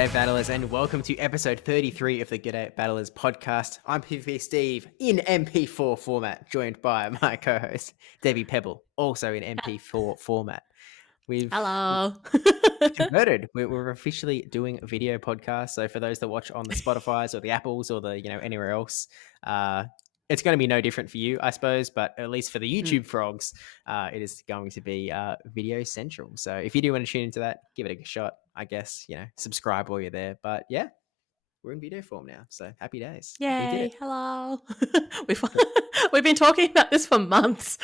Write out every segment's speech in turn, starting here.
G'day Battlers, and welcome to episode 33 of the G'day Battlers podcast. I'm PvP Steve in MP4 format, joined by my co-host Debbie Pebble, also in MP4 format. We've Hello. converted. We're officially doing a video podcast. So for those that watch on the Spotifys or the Apples or the anywhere else, it's going to be no different for you, I suppose. But at least for the YouTube frogs, it is going to be video central. So if you do want to tune into that, give it a shot. I guess subscribe while you're there. But yeah, we're in video form now. So happy days. We did Yay. it. Hello. We've been talking about this for months.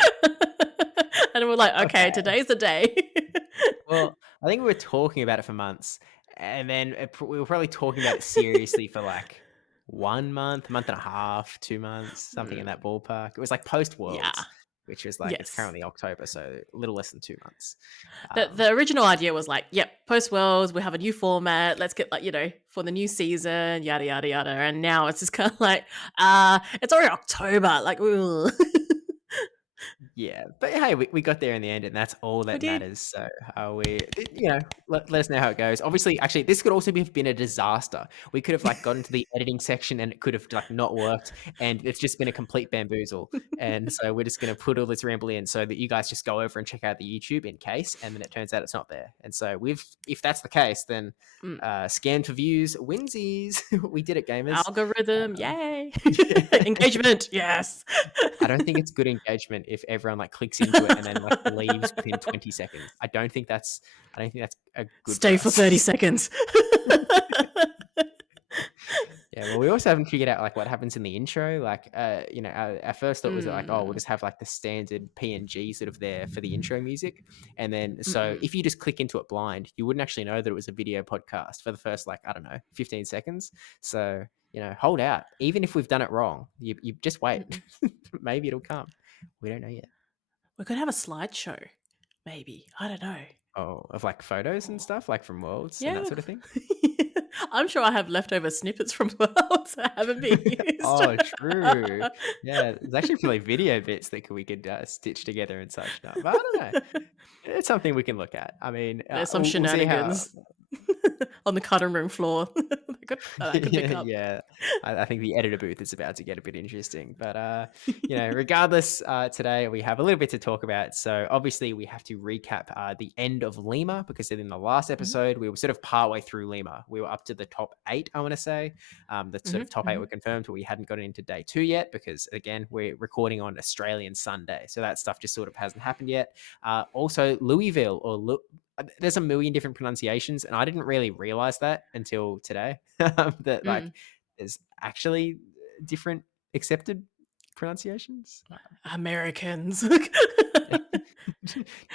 And we're like, okay, today's the day. Well, I think we were talking about it for months, and then we were probably talking about it seriously for like 1 month, month and a half, 2 months, something in that ballpark. It was like post Worlds, Yeah. which is like it's Yes. currently October, so a little less than 2 months. The original idea was like, yep, post Worlds, we have a new format. Let's get for the new season, yada, yada, yada. And now it's just kind of like, it's already October. Like, ooh. Yeah, but hey, we got there in the end, and that's all that matters. So let us know how it goes. Obviously, actually, this could also have been a disaster. We could have gotten to the editing section, and it could have not worked, and it's just been a complete bamboozle. And so we're just going to put all this ramble in so that you guys just go over and check out the YouTube in case, and then it turns out it's not there. And so if that's the case, then scan for views, winsies. We did it, gamers. Algorithm, yay. Engagement, yes. I don't think it's good engagement if everyone clicks into it and then leaves within 20 seconds. I don't think that's a good. Stay for 30 seconds. Yeah, well, we also haven't figured out what happens in the intro. Our first thought was we'll just have the standard PNG sort of there for the intro music, and then so if you just click into it blind, you wouldn't actually know that it was a video podcast for the first 15 seconds. So hold out. Even if we've done it wrong, you just wait. Maybe it'll come. We don't know yet. We could have a slideshow, maybe. I don't know. Oh, of photos and stuff, from Worlds and that sort of thing. I'm sure I have leftover snippets from Worlds that haven't been used. Oh, true. Yeah, there's actually probably video bits that we could stitch together and such. But I don't know. It's something we can look at. I mean, there's some shenanigans on the cutting room floor. Yeah, I think the editor booth is about to get a bit interesting. But regardless, today we have a little bit to talk about. So obviously we have to recap the end of Lima, because in the last episode we were sort of partway through Lima. We were up to the top 8, I want to say. The sort of top 8 were confirmed, but we hadn't gotten into day 2 yet, because again we're recording on Australian Sunday, so that stuff just sort of hasn't happened yet. Also Louisville, or there's a million different pronunciations, and I didn't really realize that until today. That there's actually different accepted pronunciations. Americans.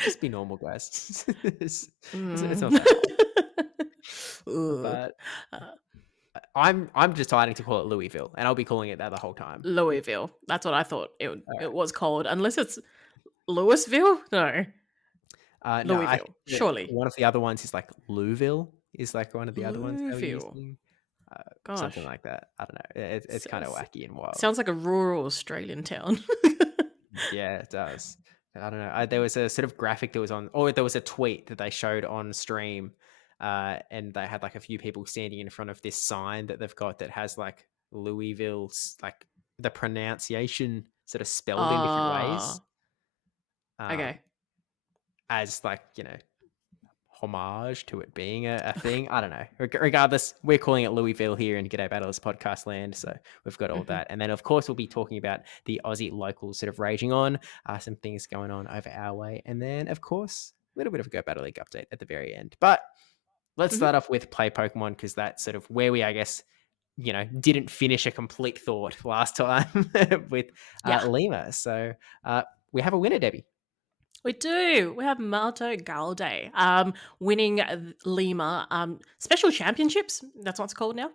Just be normal, guys. It's not that hard. But I'm deciding to call it Louisville, and I'll be calling it that the whole time. Louisville. That's what I thought it was called, unless it's Louisville. No. Louisville, surely. One of the other ones is Louisville, is one of the other ones they were using. Something like that. I don't know. It's kind of wacky and wild. Sounds like a rural Australian town. Yeah, it does. I don't know. There was a sort of graphic that was on, or there was a tweet that they showed on stream, and they had a few people standing in front of this sign that they've got that has Louisville's the pronunciation sort of spelled in different ways. Okay. As homage to it being a thing. I don't know. Regardless, we're calling it Louisville here in G'day Battlers podcast land, so we've got all that. And then of course we'll be talking about the Aussie locals sort of raging on, some things going on over our way, and then of course a little bit of a Go Battle League update at the very end. But let's start off with Play Pokemon, because that's sort of where we, I guess, didn't finish a complete thought last time with Lima. So we have a winner, Debbie. We do. We have Mato Galde winning Lima Special Championships. That's what it's called now.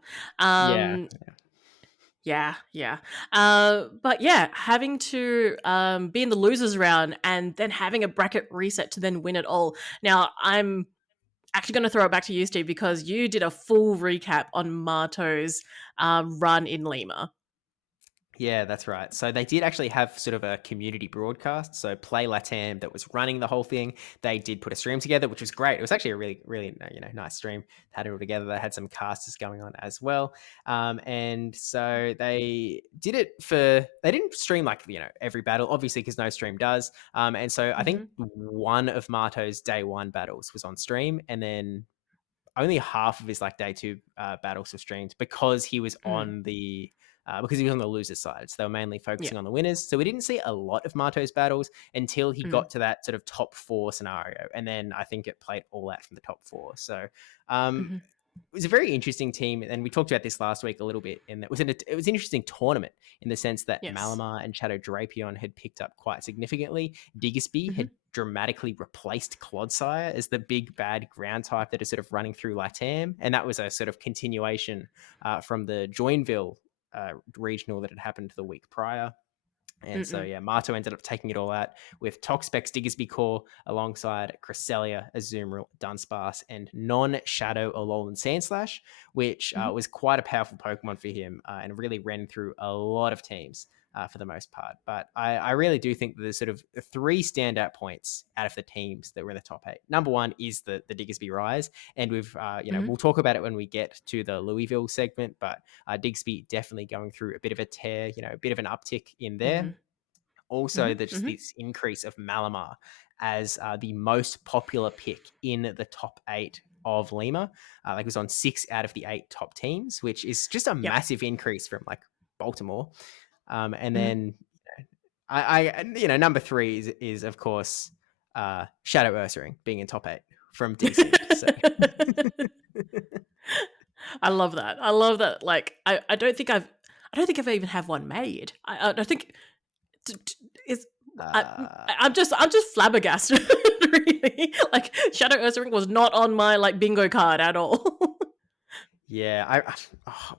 Yeah. But yeah, having to be in the losers round and then having a bracket reset to then win it all. Now, I'm actually going to throw it back to you, Steve, because you did a full recap on Mato's run in Lima. Yeah, that's right. So they did actually have sort of a community broadcast. So Play Latam that was running the whole thing. They did put a stream together, which was great. It was actually a really, really nice stream. Had it all together. They had some casters going on as well, and so they did it for. They didn't stream like every battle, obviously, because no stream does. And so I think Mhm. one of Marto's day one battles was on stream, and then only half of his like day two battles were streamed because he was Mm. on the because he was on the losers side. So they were mainly Yeah. focusing on the winners. So we didn't see a lot of Marto's battles until he Mm. got to that sort of top four scenario. And then I think it played all out from the top four. So um, Mhm. it was a very interesting team, and we talked about this last week a little bit. And it was an interesting tournament in the sense that Yes. Malamar and Shadow Drapion had picked up quite significantly. Diggersby Mhm. had dramatically replaced Clodsire as the big bad ground type that is sort of running through Latam, and that was a sort of continuation from the Joinville regional that had happened the week prior. And so, Mm-mm. yeah, Marto ended up taking it all out with Toxpex Diggersby Core alongside Cresselia, Azumarill, Dunsparce, and non-Shadow Alolan Sandslash, which Mhm. was quite a powerful Pokemon for him and really ran through a lot of teams for the most part. But I really do think that there's sort of three standout points out of the teams that were in the top eight. Number one is the Diggersby Rise. And Mhm. we'll talk about it when we get to the Louisville segment, but Digsby definitely going through a bit of a tear, a bit of an uptick in there. Mhm. Also, Mhm. there's Mhm. this increase of Malamar as the most popular pick in the top eight of Lima. Like it was on 6 out of the 8 top teams, which is just a Yep. massive increase from like Baltimore. And Mhm. then number three is of course Shadow Ursaring being in top eight from DC. So I love that. I love that. Like, I don't think I've even have one made. I think it's. uh, I'm just flabbergasted. Really, like Shadow Ursaring was not on my like bingo card at all. Yeah,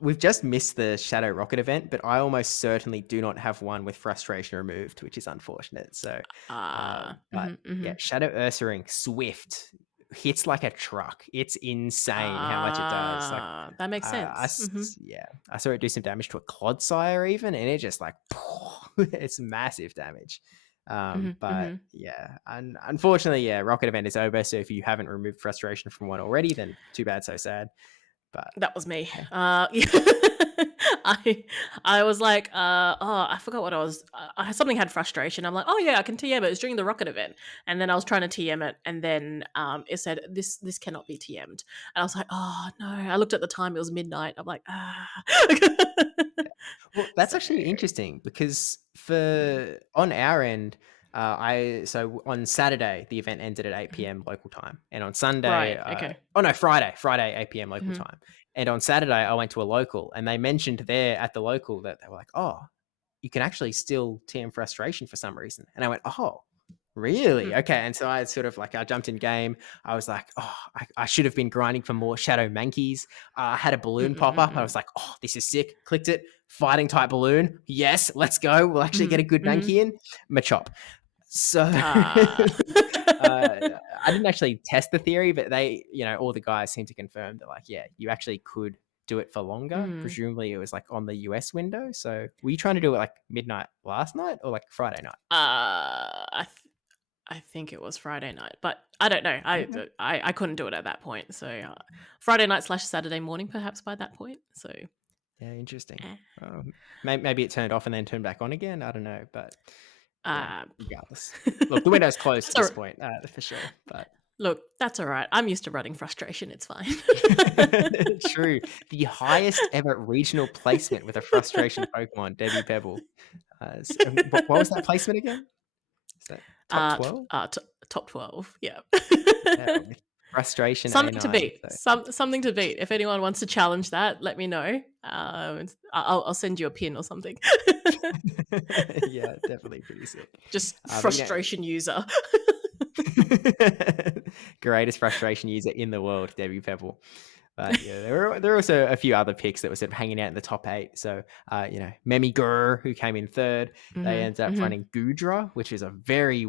we've just missed the Shadow Rocket event, but I almost certainly do not have one with frustration removed, which is unfortunate. So, but Mhm. yeah, Mhm. Shadow Ursaring Swift hits like a truck. It's insane how much it does. Like, That makes sense. Mhm. yeah, I saw it do some damage to a Clodsire even, and it just like it's massive damage. Mhm. But Mhm. yeah, unfortunately, yeah, Rocket event is over. So if you haven't removed frustration from one already, then too bad, so sad. But That was me. yeah. I I was like, I forgot what I was. Something had frustration. I'm like, oh yeah, I can TM it. It's during the rocket event, and then I was trying to TM it, and then it said this cannot be TM'd, and I was like, oh no. I looked at the time; it was midnight. I'm like, ah. Well, that's So actually interesting because mm, for on our end, on Saturday the event ended at 8 mhm. p.m. local time, and on Sunday, Right. Okay. oh no, Friday 8 p.m. local Hmm. time, and on Saturday I went to a local, and they mentioned there at the local that they were like, oh, you can actually still TM frustration for some reason, and I went, oh. Really? Mm, Okay. And so I sort of like, I jumped in game. I was like, oh, I should have been grinding for more Shadow Mankeys. I had a mm, balloon mm, pop mm, up. I mm. was like, oh, this is sick. Clicked it. Fighting type balloon. Yes, let's go. We'll actually get Mhm, a good mhm. Mankey in. Machop. So Ah. I didn't actually test the theory, but all the guys seem to confirm that, like, yeah, you actually could do it for longer. Mm. Presumably it was like on the US window. So were you trying to do it like midnight last night or like Friday night? I think it was Friday night, but I don't know. Okay. I couldn't do it at that point. So Friday night slash Saturday morning, perhaps by that point. So Yeah, interesting. eh. Maybe it turned off and then turned back on again. I don't know, but yeah, uh, regardless. Look, the window's closed at that's this all. point, for sure. But Look, that's all right. I'm used to running frustration. It's fine. true, the highest ever regional placement with a frustration Pokemon, Debbie Pebble. What was that placement again? Is that top 12? Top 12. Yeah. Yeah, with frustration Something to A9. beat. So Something to beat. If anyone wants to challenge that, let me know. I'll send you a pin or something. yeah, definitely pretty sick. Just But frustration user. greatest frustration user in the world, Debbie Pebble. But yeah, there are also a few other picks that were sort of hanging out in the top eight. So Memi Gur, who came in third, they Hmm. ended up Hmm. running Gudra, which is a very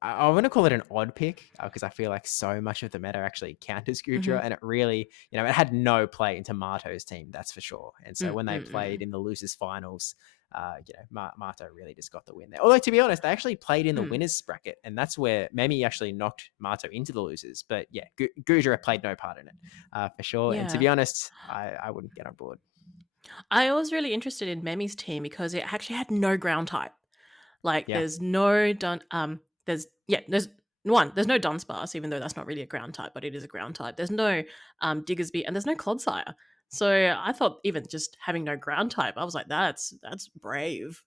I want to call it an odd pick because I feel like so much of the meta actually counters Hmm. Gudra, and it really, it had no play into Marto's team, that's for sure. And so when they Mm-mm-mm. played in the losers finals, Mato really just got the win there. Although, to be honest, they actually played in the Mm. winners bracket, and that's where Memi actually knocked Mato into the losers. But yeah, Gujira played no part in it, for sure. And to Yeah. be honest, I wouldn't get on board. I was really interested in Memi's team because it actually had no ground type. Like Yeah. there's no there's no Dunsparce, even though that's not really a ground type, but it is a ground type. There's no Diggersby and there's no Clodsire. So I thought even just having no ground type, I was like, that's brave.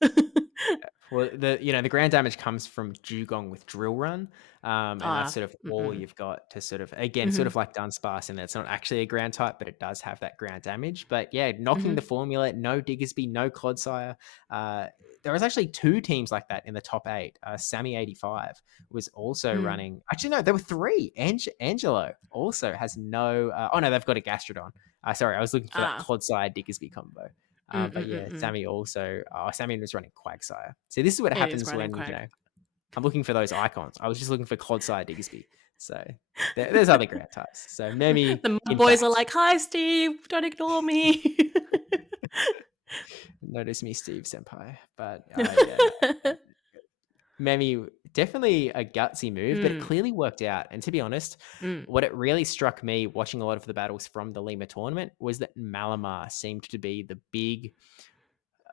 Well, the ground damage comes from Dugong with Drill Run, and that's Ah, sort of all mm-mm. you've got to sort of, again, sort Mhm, of like Dunsparce, and it's not actually a ground type, but it does have that ground damage. But yeah, knocking mhm, the formula, no Diggersby, no Clodsire. Uh, there was actually two teams like that in the top eight. Sammy 85 was also mm. running. Actually, no, there were three. Angelo also has no. Oh no, they've got a Gastrodon. Sorry, I was looking for that Ah, Clodsire Diggersby combo. But yeah, mm. Sammy also, Sammy was running Quagsire. See, this is what It is happens running when, quack. I'm looking for those icons. I was just looking for Clodsire Diggersby. So there's other ground types. So Memi, The mud in boys are fact, like, "Hi, Steve, don't ignore me." notice me, Steve Senpai. But yeah, Memi, definitely a gutsy move, but it Mm, clearly worked out. And to be honest, mm, what it really struck me watching a lot of the battles from the Lima tournament was that Malamar seemed to be the big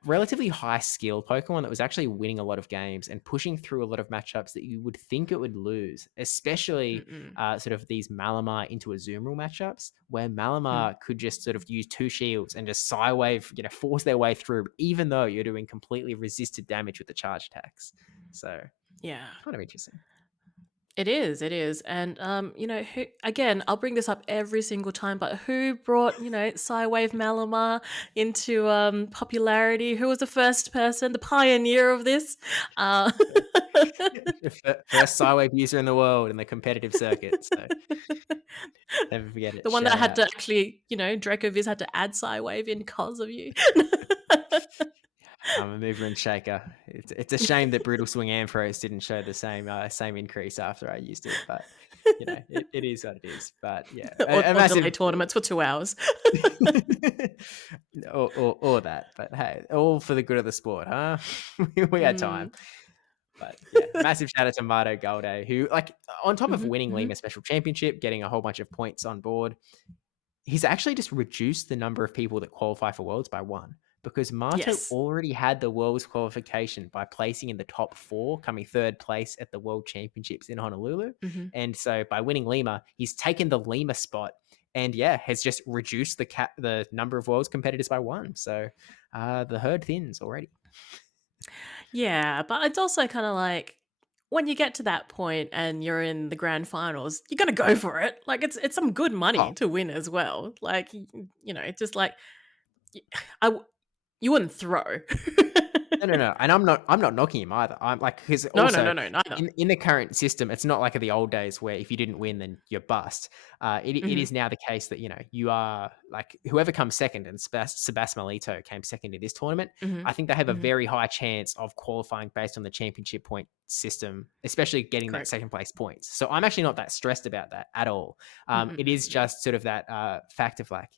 relatively high skill Pokemon that was actually winning a lot of games and pushing through a lot of matchups that you would think it would lose, especially mm, sort of these Malamar into Azumarill matchups where mm. Malamar could just sort of use two shields and just Psywave, force their way through, even though you're doing completely resisted damage with the charge attacks. So Yeah. kind of interesting. It is. And who again, I'll bring this up every single time, but who brought, Psywave Malamar into popularity? Who was the first person, the pioneer of this? Uh First Psywave user in the world in the competitive circuit. So never forget it. the one that Shout had out. to actually, Draco Viz had to add Psywave in cause of you. I'm a mover and shaker. It's a shame that Brutal Swing Ampharos didn't show the same increase after I used it, but it is what it is. But yeah, a or delay massive tournaments for 2 hours. or that. But hey, all for the good of the sport, huh? We had time. Mm. But yeah, massive shout out to Mato Galde, who, like, on top of Mhm, winning mhm. Lima Special Championship, getting a whole bunch of points on board, he's actually just reduced the number of people that qualify for Worlds by one, because Mato Yes. already had the Worlds qualification by placing in the top four, coming third place at the World Championships in Honolulu. Mhm. And so by winning Lima, he's taken the Lima spot and yeah, has just reduced the number of Worlds competitors by one. So the herd thins already. Yeah, but it's also kind of like when you get to that point and you're in the grand finals, you're gonna go for it. Like it's some good money Oh, to win as well. Like it's just like y- I w- you wouldn't throw. no. And I'm not knocking him either. I'm like, because No, no, also no, no, neither. in the current system, it's not like the old days where if you didn't win, then you're bust. It Hmm. is now the case that, you are like, whoever comes second, and Sebas Melito came second in this tournament. Hmm. I think they have a Hmm. very high chance of qualifying based on the championship point system, especially getting that Correct. second place points. So I'm actually not that stressed about that at all. It is Mm-mm-mm-mm. just sort of that fact of like,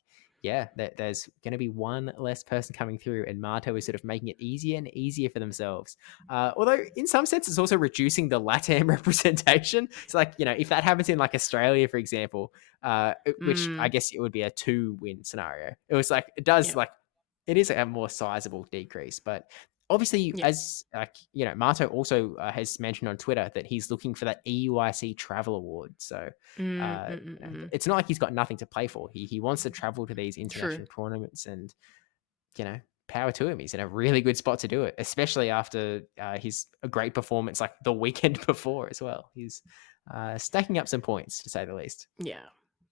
yeah, there's going to be one less person coming through, and Mato is sort of making it easier and easier for themselves. Although in some sense, it's also reducing the LATAM representation. So, like, if that happens in like Australia, for example, which I Mm, guess it would be a 2-win scenario, it was like, it does, yeah, like, it is a more sizable decrease. But obviously, yeah. as like, Mato also has mentioned on Twitter that he's looking for that EUIC travel award. So Mm, mm, mm, mm. it's not like he's got nothing to play for. He wants to travel to these True. international tournaments, and power to him. He's in a really good spot to do it, especially after his a great performance like the weekend before as well. He's stacking up some points, to say the least. Yeah.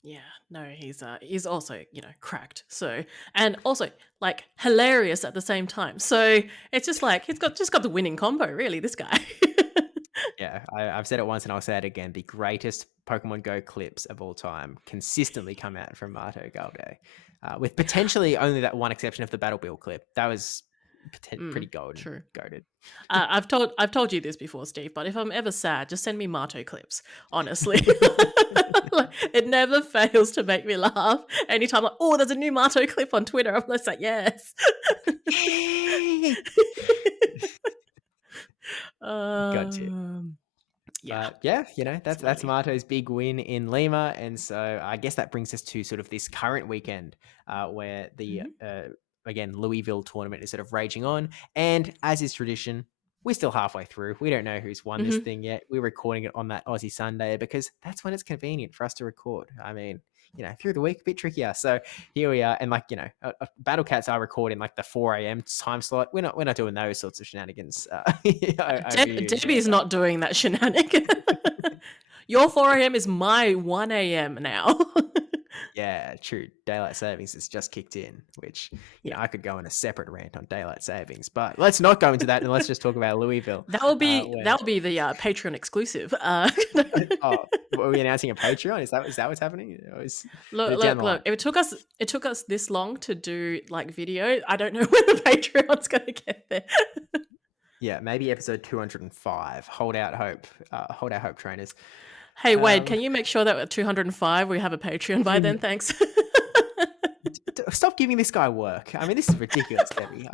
Yeah. No, he's also, cracked. So and also like hilarious at the same time. So it's just like he's got the winning combo, really, this guy. Yeah, I've said it once and I'll say it again. The greatest Pokemon Go clips of all time consistently come out from Mato Galde, with potentially only that one exception of the Battle Bill clip. That was pretty golden, True. goated. I've told you this before, Steve, but if I'm ever sad, just send me Marto clips. Honestly, like, it never fails to make me laugh. Anytime, like, oh, there's a new Marto clip on Twitter. I'm just like, yes. Yay! Got to. Yeah. But yeah, that's Absolutely. Marto's big win in Lima, and so I guess that brings us to sort of this current weekend, where the Mhm. again Louisville tournament is sort of raging on, and as is tradition, we're still halfway through. We don't know who's won this Mhm. thing yet. We're recording it on that Aussie Sunday because that's when it's convenient for us to record. I mean, through the week a bit trickier. So here we are, and like Battle Cats are recording like the 4 a.m. time slot. We're not doing those sorts of shenanigans over you. Debbie's not doing that shenanigan. Your 4 a.m. is my 1 a.m. now. Yeah, true. Daylight savings has just kicked in, which, Yeah. I could go on a separate rant on daylight savings, but let's not go into that and let's just talk about Louisville. That will be Where, that will be the Patreon exclusive. oh, are we announcing a Patreon? Is that what's happening? Or is Look, down look, the look. line? If it took us this long to do like video, I don't know when the Patreon's gonna get there. Yeah, maybe episode 205. Hold out hope. Hold out hope, trainers. Hey, Wade, Um, can you make sure that at 205 we have a Patreon by then? Thanks. Stop giving this guy work. I mean, this is ridiculous, Debbie.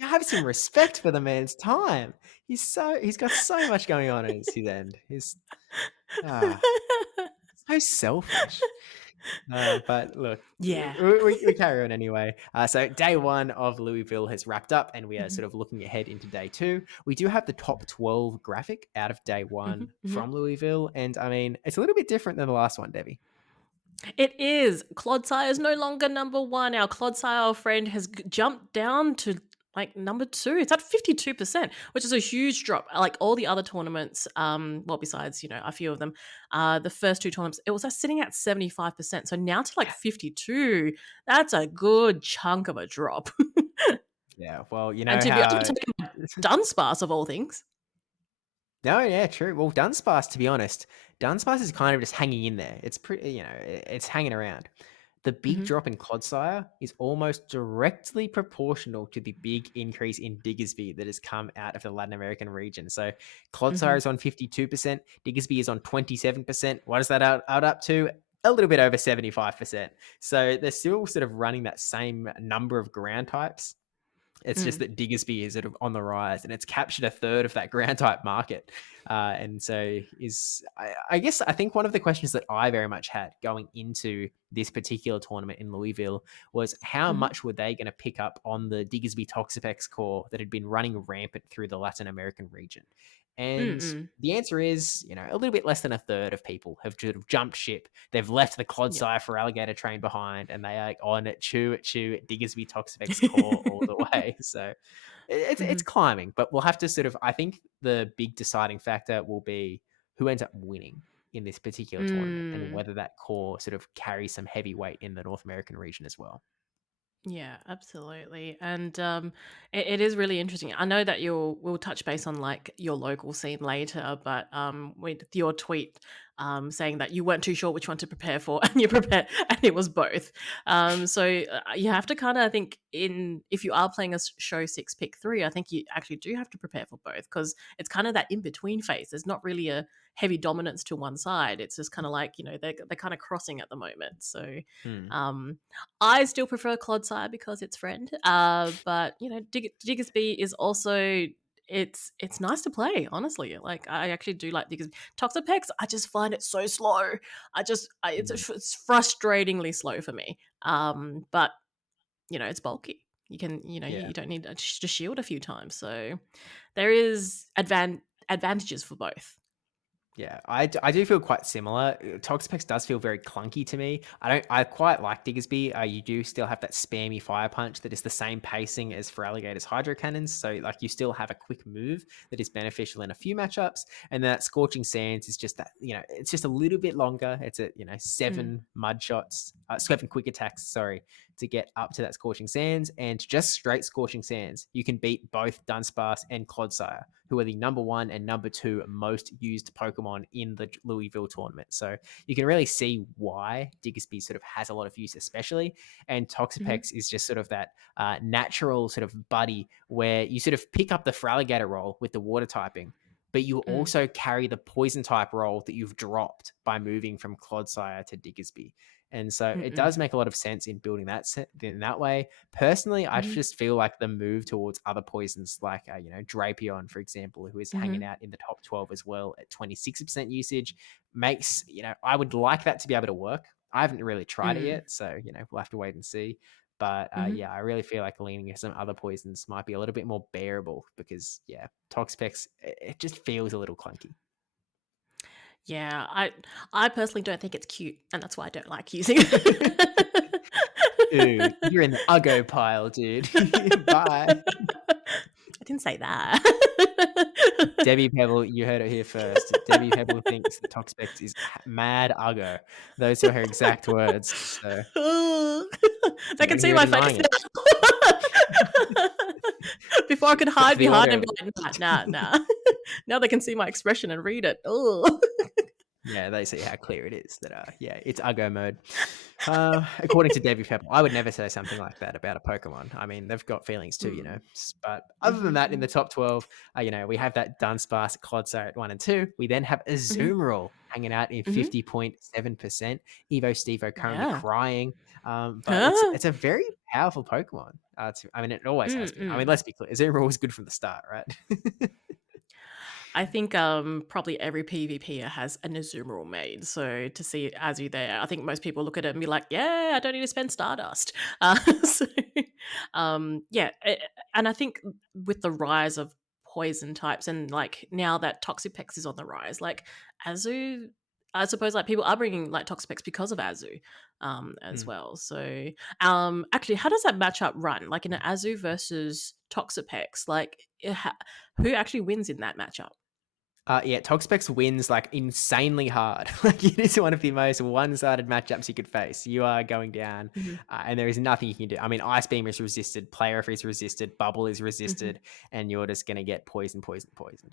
Have some respect for the man's time. He's got so much going on at his end. He's ah so selfish. But look, Yeah. we carry on anyway. So day one of Louisville has wrapped up, and we are Mhm, sort of looking ahead into day two. We do have the top 12 graphic out of day mhm, one mhm. from Louisville, and I mean, it's a little bit different than the last one, Debbie. It is. Clodsire is no longer number one. Our Clodsire friend has jumped down to like number two. It's at 52%, which is a huge drop. Like all the other tournaments, well, besides, a few of them, the first two tournaments, it was sitting at 75%. So now to like 52, that's a good chunk of a drop. Yeah, well, you And know to be how. talking about Dunsparce of all things. No, yeah, true. Well, Dunsparce, to be honest, Dunsparce is kind of just hanging in there. It's pretty, it's hanging around. The big Hmm. drop in Clodsire is almost directly proportional to the big increase in Diggersby that has come out of the Latin American region. So Clodsire Hmm. is on 52%, Diggersby is on 27%. What is that out up to? A little bit over 75%. So they're still sort of running that same number of ground types. It's just Mm. that Diggersby is sort of on the rise, and it's captured a third of that ground type market. And so I guess I think one of the questions that I very much had going into this particular tournament in Louisville was how Hmm. much were they going to pick up on the Diggersby Toxapex core that had been running rampant through the Latin American region? And Mm-mm. the answer is, a little bit less than a third of people have sort of jumped ship. They've left the Yeah. Clodsire for Alligator train behind, and they are on it, chew it, Diggersby Toxapex core all the way. So it's Mhm. climbing, but we'll have to sort of. I think the big deciding factor will be who ends up winning in this particular tournament, and Mm. whether that core sort of carries some heavy weight in the North American region as well. Yeah, absolutely. And it is really interesting. I know that we'll touch base on like your local scene later, but with your tweet saying that you weren't too sure which one to prepare for, and you prepared, and it was both. So you have to kind of, I think, if you are playing a show six pick three, I think you actually do have to prepare for both because it's kind of that in between phase. There's not really a heavy dominance to one side. It's just kind of like they're kind of crossing at the moment. So. Hmm. Um, I still prefer Clodsire because it's friend. But Diggersby is also it's nice to play. Honestly, like I actually do like Diggersby. Toxapex, I just find it so slow. Hmm. It's frustratingly slow for me. But it's bulky. You can Yeah. you don't need to shield a few times. So there is advantages for both. Yeah, I do feel quite similar. Toxapex does feel very clunky to me. I quite like Diggersby. You do still have that spammy fire punch that is the same pacing as for Alligator's hydro cannons. So like you still have a quick move that is beneficial in a few matchups. And that Scorching Sands is just that, it's just a little bit longer. It's a, Mm. 7 mud shots, 7 quick attacks, sorry, to get up to that Scorching Sands, and just straight Scorching Sands, you can beat both Dunsparce and Clodsire, who are the number 1 and number 2 most used Pokemon in the Louisville tournament. So you can really see why Diggersby sort of has a lot of use, especially. And Mhm. Toxapex is just sort of that natural sort of buddy where you sort of pick up the Feraligatr role with the water typing, but you Mm. also carry the poison type role that you've dropped by moving from Clodsire to Diggersby. And so it Mm-mm. does make a lot of sense in building that in that way. Personally, I Mhm. just feel like the move towards other poisons, like Drapion, for example, who is hanging Mhm. out in the top 12 as well at 26% usage, makes I would like that to be able to work. I haven't really tried it Mm. yet, so we'll have to wait and see. But Mhm. yeah, I really feel like leaning into some other poisons might be a little bit more bearable because Toxapex it just feels a little clunky. Yeah, I personally don't think it's cute, and that's why I don't like using it. Dude, you're in the Uggo pile, dude. Bye. I didn't say that. Debbie Pebble, you heard it here first. Debbie Pebble thinks that Toxapex is mad Uggo. Those are her exact words. So They you can want to see hear her my face denying it. now. Before I could For hide the behind audio, and be like, nah, nah, nah. Now they can see my expression and read it. Ooh. yeah, they see how clear it is that it's Uggo mode. According to Debbie Pebble, I would never say something like that about a Pokemon. I mean, they've got feelings too, Mm. But other than Mhm, that, in the mhm, top 12, we have that Dunsparce, Clodsire at 1 and 2. We then have mhm, Azumarill hanging out in mhm. 50.7%. Evo Stevo currently Yeah. crying, but it's Huh? it's a very powerful Pokemon. I mean, it always has Mm, been. I mean, mm. let's be clear, Azumarill was good from the start, right? I think probably every PvPer has an Azumarill made. So to see Azu there, I think most people look at it and be like, "Yeah, I don't need to spend Stardust." So, yeah, and I think with the rise of poison types and like now that Toxapex is on the rise, like Azu, I suppose like people are bringing like Toxapex because of Azu, as Mm. well. So, actually, how does that matchup run? Like in an Azu versus Toxapex, like who actually wins in that matchup? Yeah, Toxapex wins like insanely hard. Like it is one of the most one-sided matchups you could face. You are going down, Mhm. and there is nothing you can do. I mean, Ice Beam is resisted, Player is resisted, Bubble is Mhm. resisted, and you're just going to get poisoned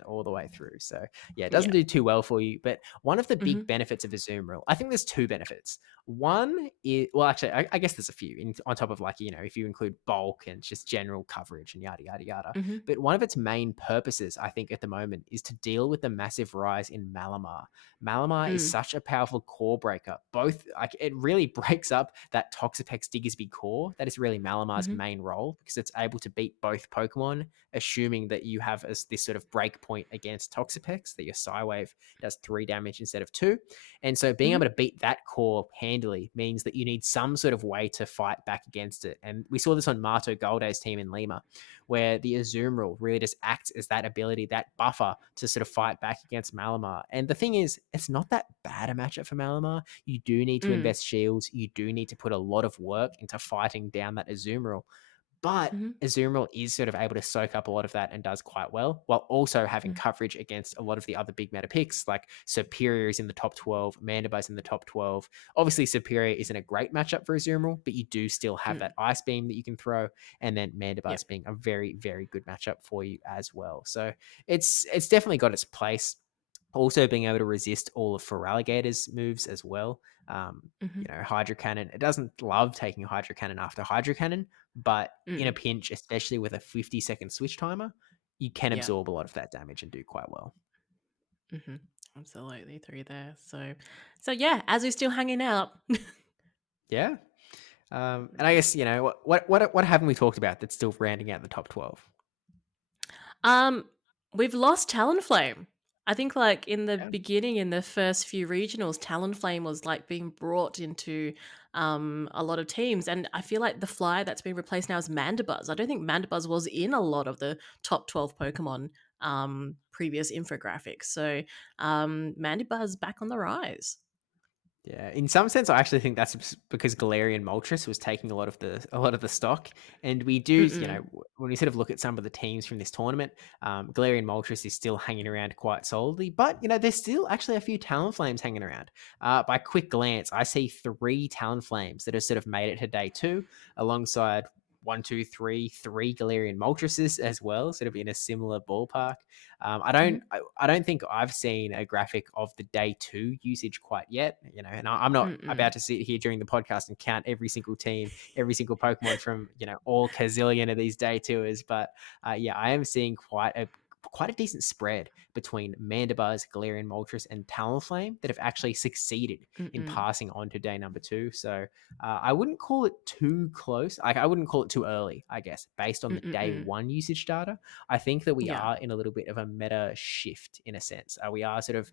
all the way through. So yeah, it doesn't Yeah. do too well for you. But one of the big Mhm. benefits of Azumarill, I think there's two benefits. One is, well, actually, I guess there's a few on top of like if you include bulk and just general coverage and yada yada yada. Mhm. But one of its main purposes, I think, at the moment is to deal with the massive rise in Malamar. Malamar is Mm. such a powerful core breaker. Both, like, it really breaks up that Toxapex Diggersby core. That is really Malamar's Mhm. main role because it's able to beat both Pokemon, assuming that you have this sort of break point against Toxapex, that your Psywave does 3 damage instead of 2. And so being able Mhm. to beat that core handily means that you need some sort of way to fight back against it. And we saw this on Marto Golday's team in Lima, where the Azumarill really just acts as that ability, that buffer to sort of fight back against Malamar. And the thing is, it's not that bad a matchup for Malamar. You do need to Mm. invest shields. You do need to put a lot of work into fighting down that Azumarill. But Mhm. Azumarill is sort of able to soak up a lot of that and does quite well, while also having Mm. coverage against a lot of the other big meta picks, like Superior is in the top 12, Mandibu's in the top 12. Obviously, Superior isn't a great matchup for Azumarill, but you do still have Mm. that Ice Beam that you can throw, and then Yep. Mandibu's being a very, very good matchup for you as well. So it's definitely got its place. Also being able to resist all of Feraligator's moves as well. Mhm. Hydro Cannon. It doesn't love taking Hydro Cannon after Hydro Cannon, but in a Mm. pinch, especially with a 50-second switch timer, you can Yeah. absorb a lot of that damage and do quite well. Mhm. Absolutely through there. So yeah, Azu's still hanging out. Yeah. And I guess what haven't we talked about that's still rounding out the top 12? Um, we've lost Talonflame. I think like in the Yeah. beginning, in the first few regionals, Talonflame was like being brought into a lot of teams, and I feel like the fly that's been replaced now is Mandibuzz. I don't think Mandibuzz was in a lot of the top 12 Pokemon previous infographics. So Mandibuzz back on the rise. Yeah, in some sense, I actually think that's because Galarian Moltres was taking a lot of the stock, and we do, Mm-mm. when we sort of look at some of the teams from this tournament, Galarian Moltres is still hanging around quite solidly, but there's still actually a few Talonflames hanging around. By quick glance, I see three Talonflames that have sort of made it to day two, alongside one, two, three Galarian Moltreses as well, sort of in a similar ballpark. Mhm. I don't think I've seen a graphic of the day two usage quite yet, and I'm not about Mm-mm. to sit here during the podcast and count every single team, every single Pokemon from, all gazillion of these day tours. But yeah, I am seeing quite a decent spread between Mandibuzz, Galarian Moltres, and Talonflame that have actually succeeded in Mm-mm. passing on to day number two. So I wouldn't call it too close. Like, I wouldn't call it too early, I guess, based on the day Mm-mm. one usage data. I think that we Yeah. are in a little bit of a meta shift in a sense. We are sort of,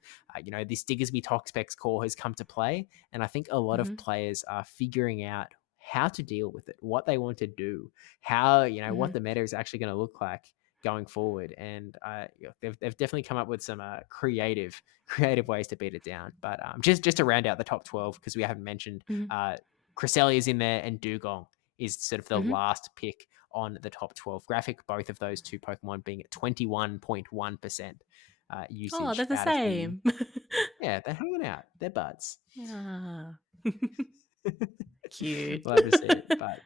this Diggersby Toxpex core has come to play. And I think a lot of Mhm. players are figuring out how to deal with it, what they want to do, how, what Mhm. the meta is actually going to look like going forward. And they've definitely come up with some creative ways to beat it down. But just to round out the top 12, because we haven't mentioned Mhm. Cresselia is in there, and Dugong is sort of the Mhm. last pick on the top 12 graphic, both of those two Pokemon being at 21.1% Oh, usage they're the out of the. same. Yeah, they're hanging out. They're buds. Ah. Cute. We'll have to see. But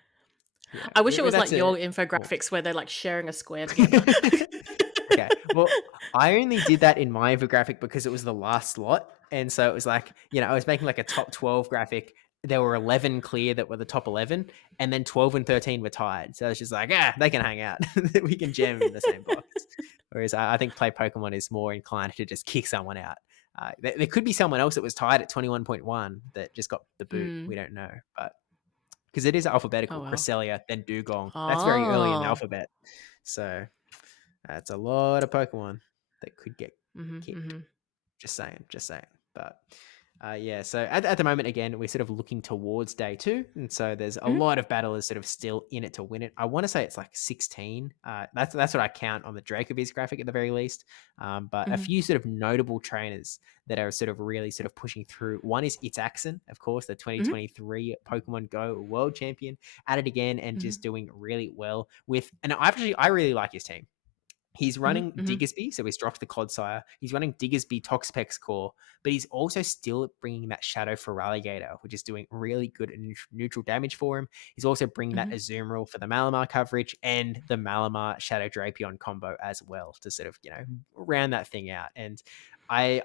yeah, I wish it was that's like your a. Oh. infographics where they're like sharing a square together. Okay. Well, I only did that in my infographic because it was the last slot. And so it was like, I was making like a top 12 graphic. There were 11 clear that were the top 11, and then 12 and 13 were tied. So it's just like, they can hang out. We can jam in the same box. Whereas I think Play Pokemon is more inclined to just kick someone out. There could be someone else that was tied at 21.1 that just got the boot. We Mm. don't know. But because it is Oh alphabetical, well. Cresselia, then Dugong. That's very early in the Oh. alphabet. So that's a lot of Pokemon that could get Mhm. kicked. Mhm. Just saying, just saying. But yeah, so at the moment, again, we're sort of looking towards day two. And so there's a Mhm. lot of battlers sort of still in it to win it. I want to say it's like 16. That's what I count on the Dracovies graphic at the very least. But a Mhm. few sort of notable trainers that are sort of really sort of pushing through. One is Itzaxon, of course, the Mhm. 2023 Pokemon Go World Champion, at it again and Mhm. just doing really well with. And I really like his team. He's Mhm. running Mhm. Diggersby, so he's dropped the Clodsire. He's running Diggersby Toxpex core, but he's also still bringing that Shadow Feraligatr, which is doing really good and neutral damage for him. He's also bringing that Mhm. Azumarill for the Malamar coverage and the Malamar Shadow Drapion combo as well to sort of round that thing out. And at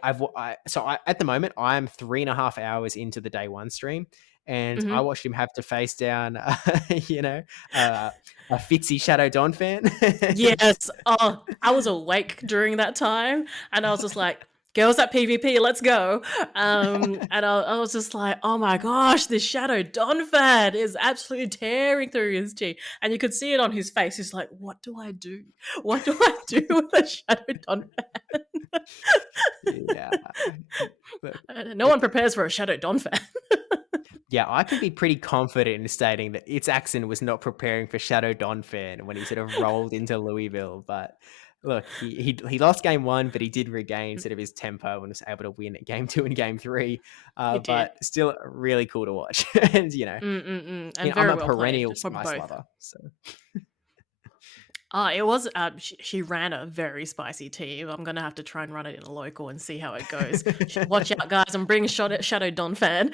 the moment I'm 3.5 hours into the day one stream, and I Mhm. watched him have to face down, uh, a Fitzy Shadow Don fan. Yes. Oh, I was awake during that time, and I was just like, "Girls at PvP, let's go!" And I was just like, "Oh my gosh, this Shadow Donphan is absolutely tearing through his chi," and you could see it on his face. He's like, "What do I do? What do I do with a Shadow Donphan?" Yeah. Look, No one prepares for a Shadow Donphan. yeah, I can be pretty confident in stating that its accent was not preparing for Shadow Donphan when he sort of rolled into Louisville. But look, he lost game one, but he did regain sort of his tempo and was able to win at game two and game three. He did. But still really cool to watch. And And I'm very a well played perennial from spice both. lover. So It was. She ran a very spicy team. I'm gonna have to try and run it in a local and see how it goes. Watch out, guys! I'm bringing Shadow Don fan.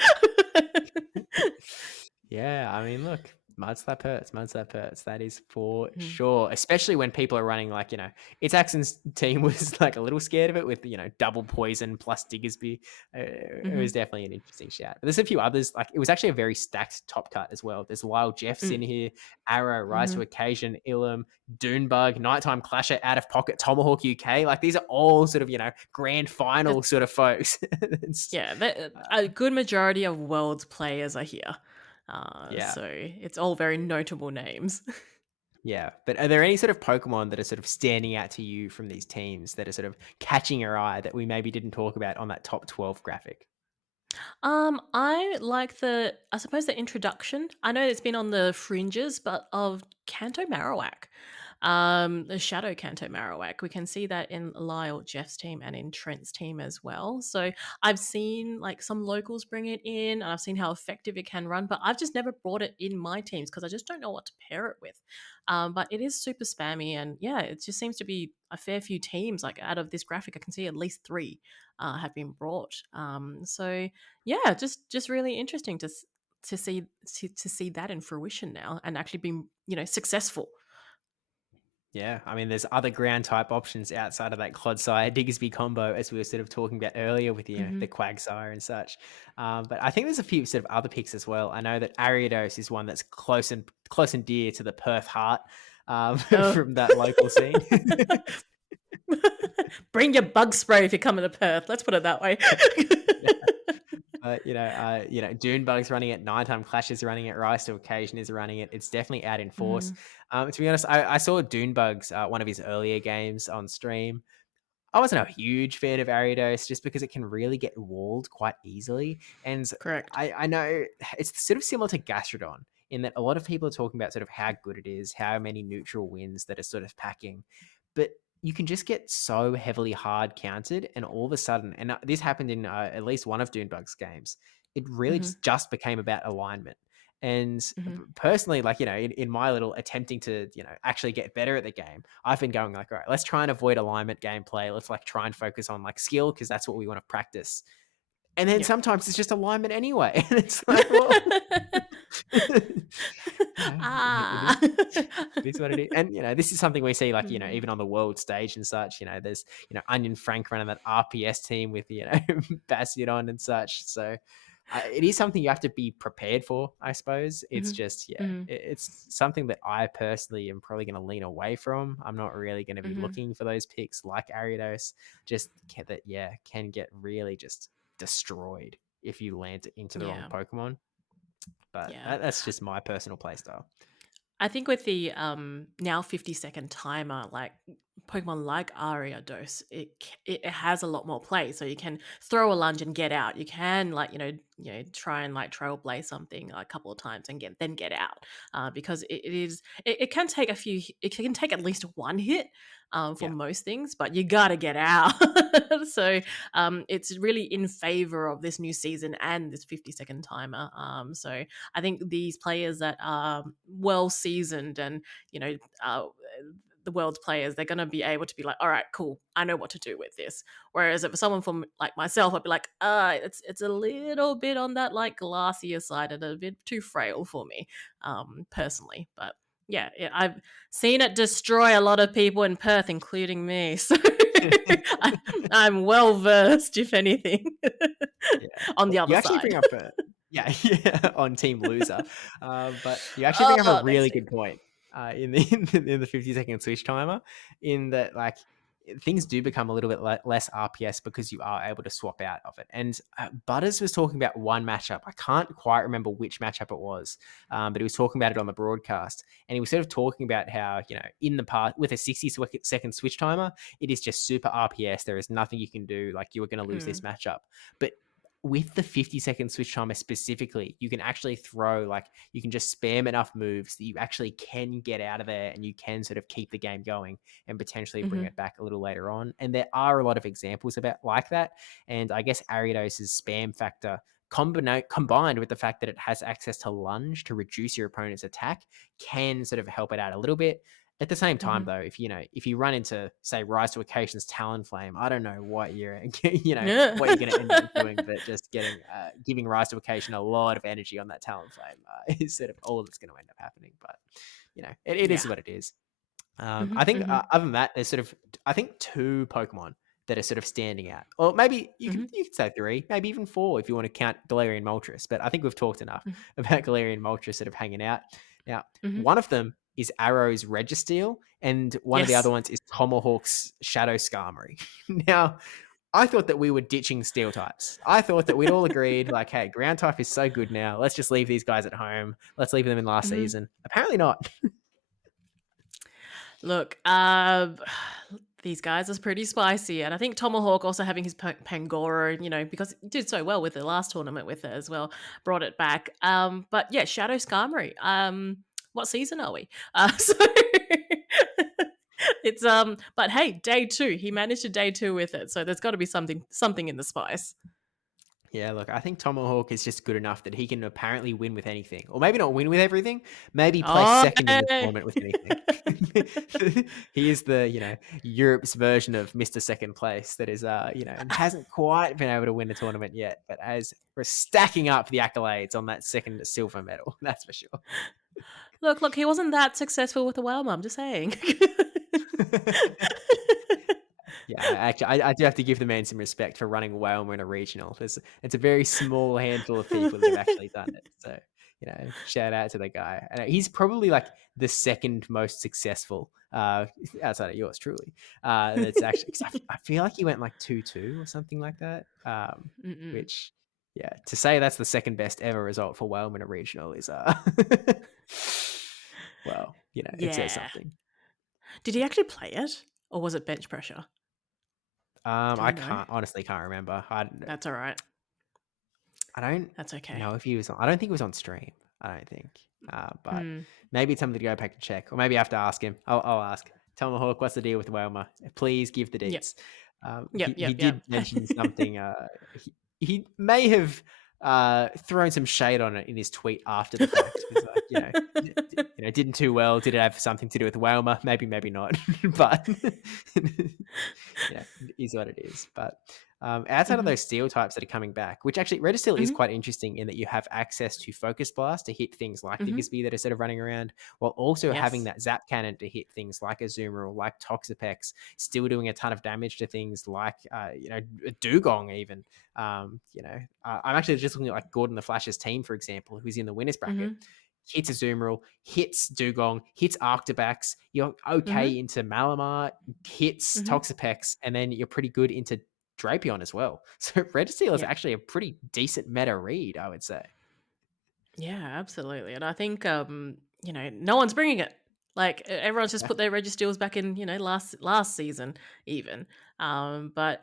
yeah, I mean, look, muds that hurts, muds that hurts. That is for Mhm. sure. Especially when people are running like, it's Axon's team was like a little scared of it with, double poison plus Diggersby. It was Mhm. definitely an interesting shout. But there's a few others. Like, it was actually a very stacked top cut as well. There's Lyle Jeffs in Mm. here, Arrow, Rise to Mhm. Occasion, Ilum, Dunebug, Nighttime Clasher, Out of Pocket, Tomahawk UK. Like, these are all sort of, grand final It's sort of folks. It's, yeah. uh, A good majority of world's players are here, yeah. so it's all very notable names. Yeah, but are there any sort of Pokemon that are sort of standing out to you from these teams that are sort of catching your eye that we maybe didn't talk about on that top 12 graphic? I like I suppose the introduction. I know it's been on the fringes, but of Kanto Marowak. The Shadow Kanto Marowak. We can see that in Lyle, Jeff's team, and in Trent's team as well. So I've seen like some locals bring it in, and I've seen how effective it can run, but I've just never brought it in my teams because I just don't know what to pair it with. But it is super spammy, and yeah, it just seems to be a fair few teams. Like out of this graphic, I can see at least three have been brought. So yeah, just really interesting to see that in fruition now and actually being successful. Yeah, I mean, there's other ground type options outside of that Clodsire Diggersby combo, as we were sort of talking about earlier with the Hmm. Quagsire and such. But I think there's a few sort of other picks as well. I know that Ariados is one that's close and dear to the Perth heart Oh. from that local scene. Bring your bug spray if you're coming to Perth. Let's put it that way. Dune Bug's running it, Nighttime Clash is running it, Rise to Occasion is running it. It's definitely out in force. Mhm. To be honest, I saw Dune Bug's one of his earlier games on stream. I wasn't a huge fan of Ariados just because it can really get walled quite easily. And Correct. I know it's sort of similar to Gastrodon in that a lot of people are talking about sort of how good it is, how many neutral wins that are sort of packing. But you can just get so heavily hard counted, and all of a sudden, and this happened in at least one of Dunebug's games, it really Mhm. just became about alignment. And Mhm. personally, like, in my little attempting to, actually get better at the game, I've been going like, all right, let's try and avoid alignment gameplay. Let's like try and focus on like skill because that's what we want to practice. And then Yeah. sometimes it's just alignment anyway. And it's like, well, Ah. it is what it is. And, this is something we see, like, Mhm. even on the world stage and such, there's, Onion Frank running that RPS team with, Bastion and such. So it is something you have to be prepared for, I suppose. It's Mhm. just, yeah, Mhm. it's something that I personally am probably going to lean away from. I'm not really going to be Mhm. looking for those picks like Ariados, just that, yeah, can get really just destroyed if you land into the wrong Yeah. Pokemon. But Yeah. that's just my personal playstyle. I think with the now 50-second timer, like Pokemon like Ariados, it has a lot more play. So you can throw a lunge and get out. You can like try and like trailblaze something a couple of times and get out because it can take it can take at least one hit for Yeah. most things, but you gotta get out. So it's really in favor of this new season and this 50-second timer. So I think these players that are well seasoned and you know uh, the world's players, they're going to be able to be like, all right, cool, I know what to do with this. Whereas if someone from like myself, I'd be like, it's a little bit on that like glassier side and a bit too frail for me, personally. But yeah, I've seen it destroy a lot of people in Perth, including me. So I'm well versed, if anything, Yeah. on the Well, you other actually side. bring up a yeah, yeah, on Team Loser. But you actually bring up a Oh, really thanks, Steve. good point, in the in the 50-second switch timer, in that, like, things do become a little bit less RPS because you are able to swap out of it. And, Butters was talking about one matchup. I can't quite remember which matchup it was, but he was talking about it on the broadcast, and he was sort of talking about how, in the past, with a 60-second switch timer, it is just super RPS. There is nothing you can do. Like, you are gonna lose this Mm, matchup. But with the 50-second switch timer specifically, you can actually throw, like, you can just spam enough moves that you actually can get out of there and you can sort of keep the game going and potentially bring mhm, it back a little later on. And there are a lot of examples about like that. And I guess Ariados's spam factor combined with the fact that it has access to lunge to reduce your opponent's attack can sort of help it out a little bit. At the same time, mhm. though, if you run into, say, Rise to Occasion's Talonflame, I don't know what you're what you're going to end up doing, but just giving Rise to Occasion a lot of energy on that Talonflame is sort of all that's going to end up happening. But it Yeah. is what it is. Mhm, I think, mhm, other than that, there's sort of, I think, two Pokemon that are sort of standing out, or maybe mhm, you could say three, maybe even four if you want to count Galarian Moltres. But I think we've talked enough mhm, about Galarian Moltres sort of hanging out. Now, mhm. one of them is Arrow's Registeel, and one of the other Yes. ones is Tomahawk's Shadow Skarmory. Now, I thought that we were ditching steel types. I thought that we'd all agreed, like, hey, ground type is so good now. Let's just leave these guys at home. Let's leave them in last Mhm. season. Apparently not. Look, these guys are pretty spicy, and I think Tomahawk also having his Pangoro, because he did so well with the last tournament with it as well, brought it back. But yeah, Shadow Skarmory. What season are we? So It's but hey, day two. He managed to day two with it. So there's gotta be something in the spice. Yeah, look, I think Tomahawk is just good enough that he can apparently win with anything. Or maybe not win with everything, maybe place Oh, second in the hey. tournament with anything. He is the, Europe's version of Mr. Second Place that is, and hasn't quite been able to win a tournament yet, but as we're stacking up the accolades on that second silver medal, that's for sure. Look, he wasn't that successful with the whale mum, just saying. Yeah, actually, I do have to give the man some respect for running Wales in a regional. It's a very small handful of people that have actually done it. So, shout out to the guy. And he's probably like the second most successful outside of yours, truly. That's actually, 'cause I feel like he went like 2-2 or something like that. Mm-mm. Which, yeah, to say that's the second best ever result for Wales in a regional is, well, it says Yeah. something. Did he actually play it? Or was it bench pressure? Do I we know? can't honestly can't remember. That's all right. I don't That's okay. know if he was on. I don't think he was on stream. I don't think. But Mm. maybe it's something to go back and check, or maybe I have to ask him. I'll ask. Tomahawk, what's the deal with Wilma? Please give the Yep. deets. Yep. He Yep. did Yep. mention something. He may have thrown some shade on it in his tweet after the fact. It's like, didn't too well. Did it have something to do with Wilma? Maybe, maybe not. But it is what it is. But outside of Mhm. those steel types that are coming back, which actually Red Steel is Mhm. quite interesting in that you have access to Focus Blast to hit things like the Mhm. Gisby that are sort of running around, while also having Yes. that Zap Cannon to hit things like Azumarill, like Toxapex, still doing a ton of damage to things like, Dugong even. I'm actually just looking at like Gordon the Flash's team, for example, who's in the winners bracket. Mhm. Hits Azumarill, hits Dugong, hits Arctibax, you're okay Mhm. into Malamar, hits Mhm. Toxapex, and then you're pretty good into Drapion as well. So Red Steel is Yep. actually a pretty decent meta read, I would say. Yeah, absolutely. And I think no one's bringing it. Like everyone's just Yeah. put their registers back in, last season even. But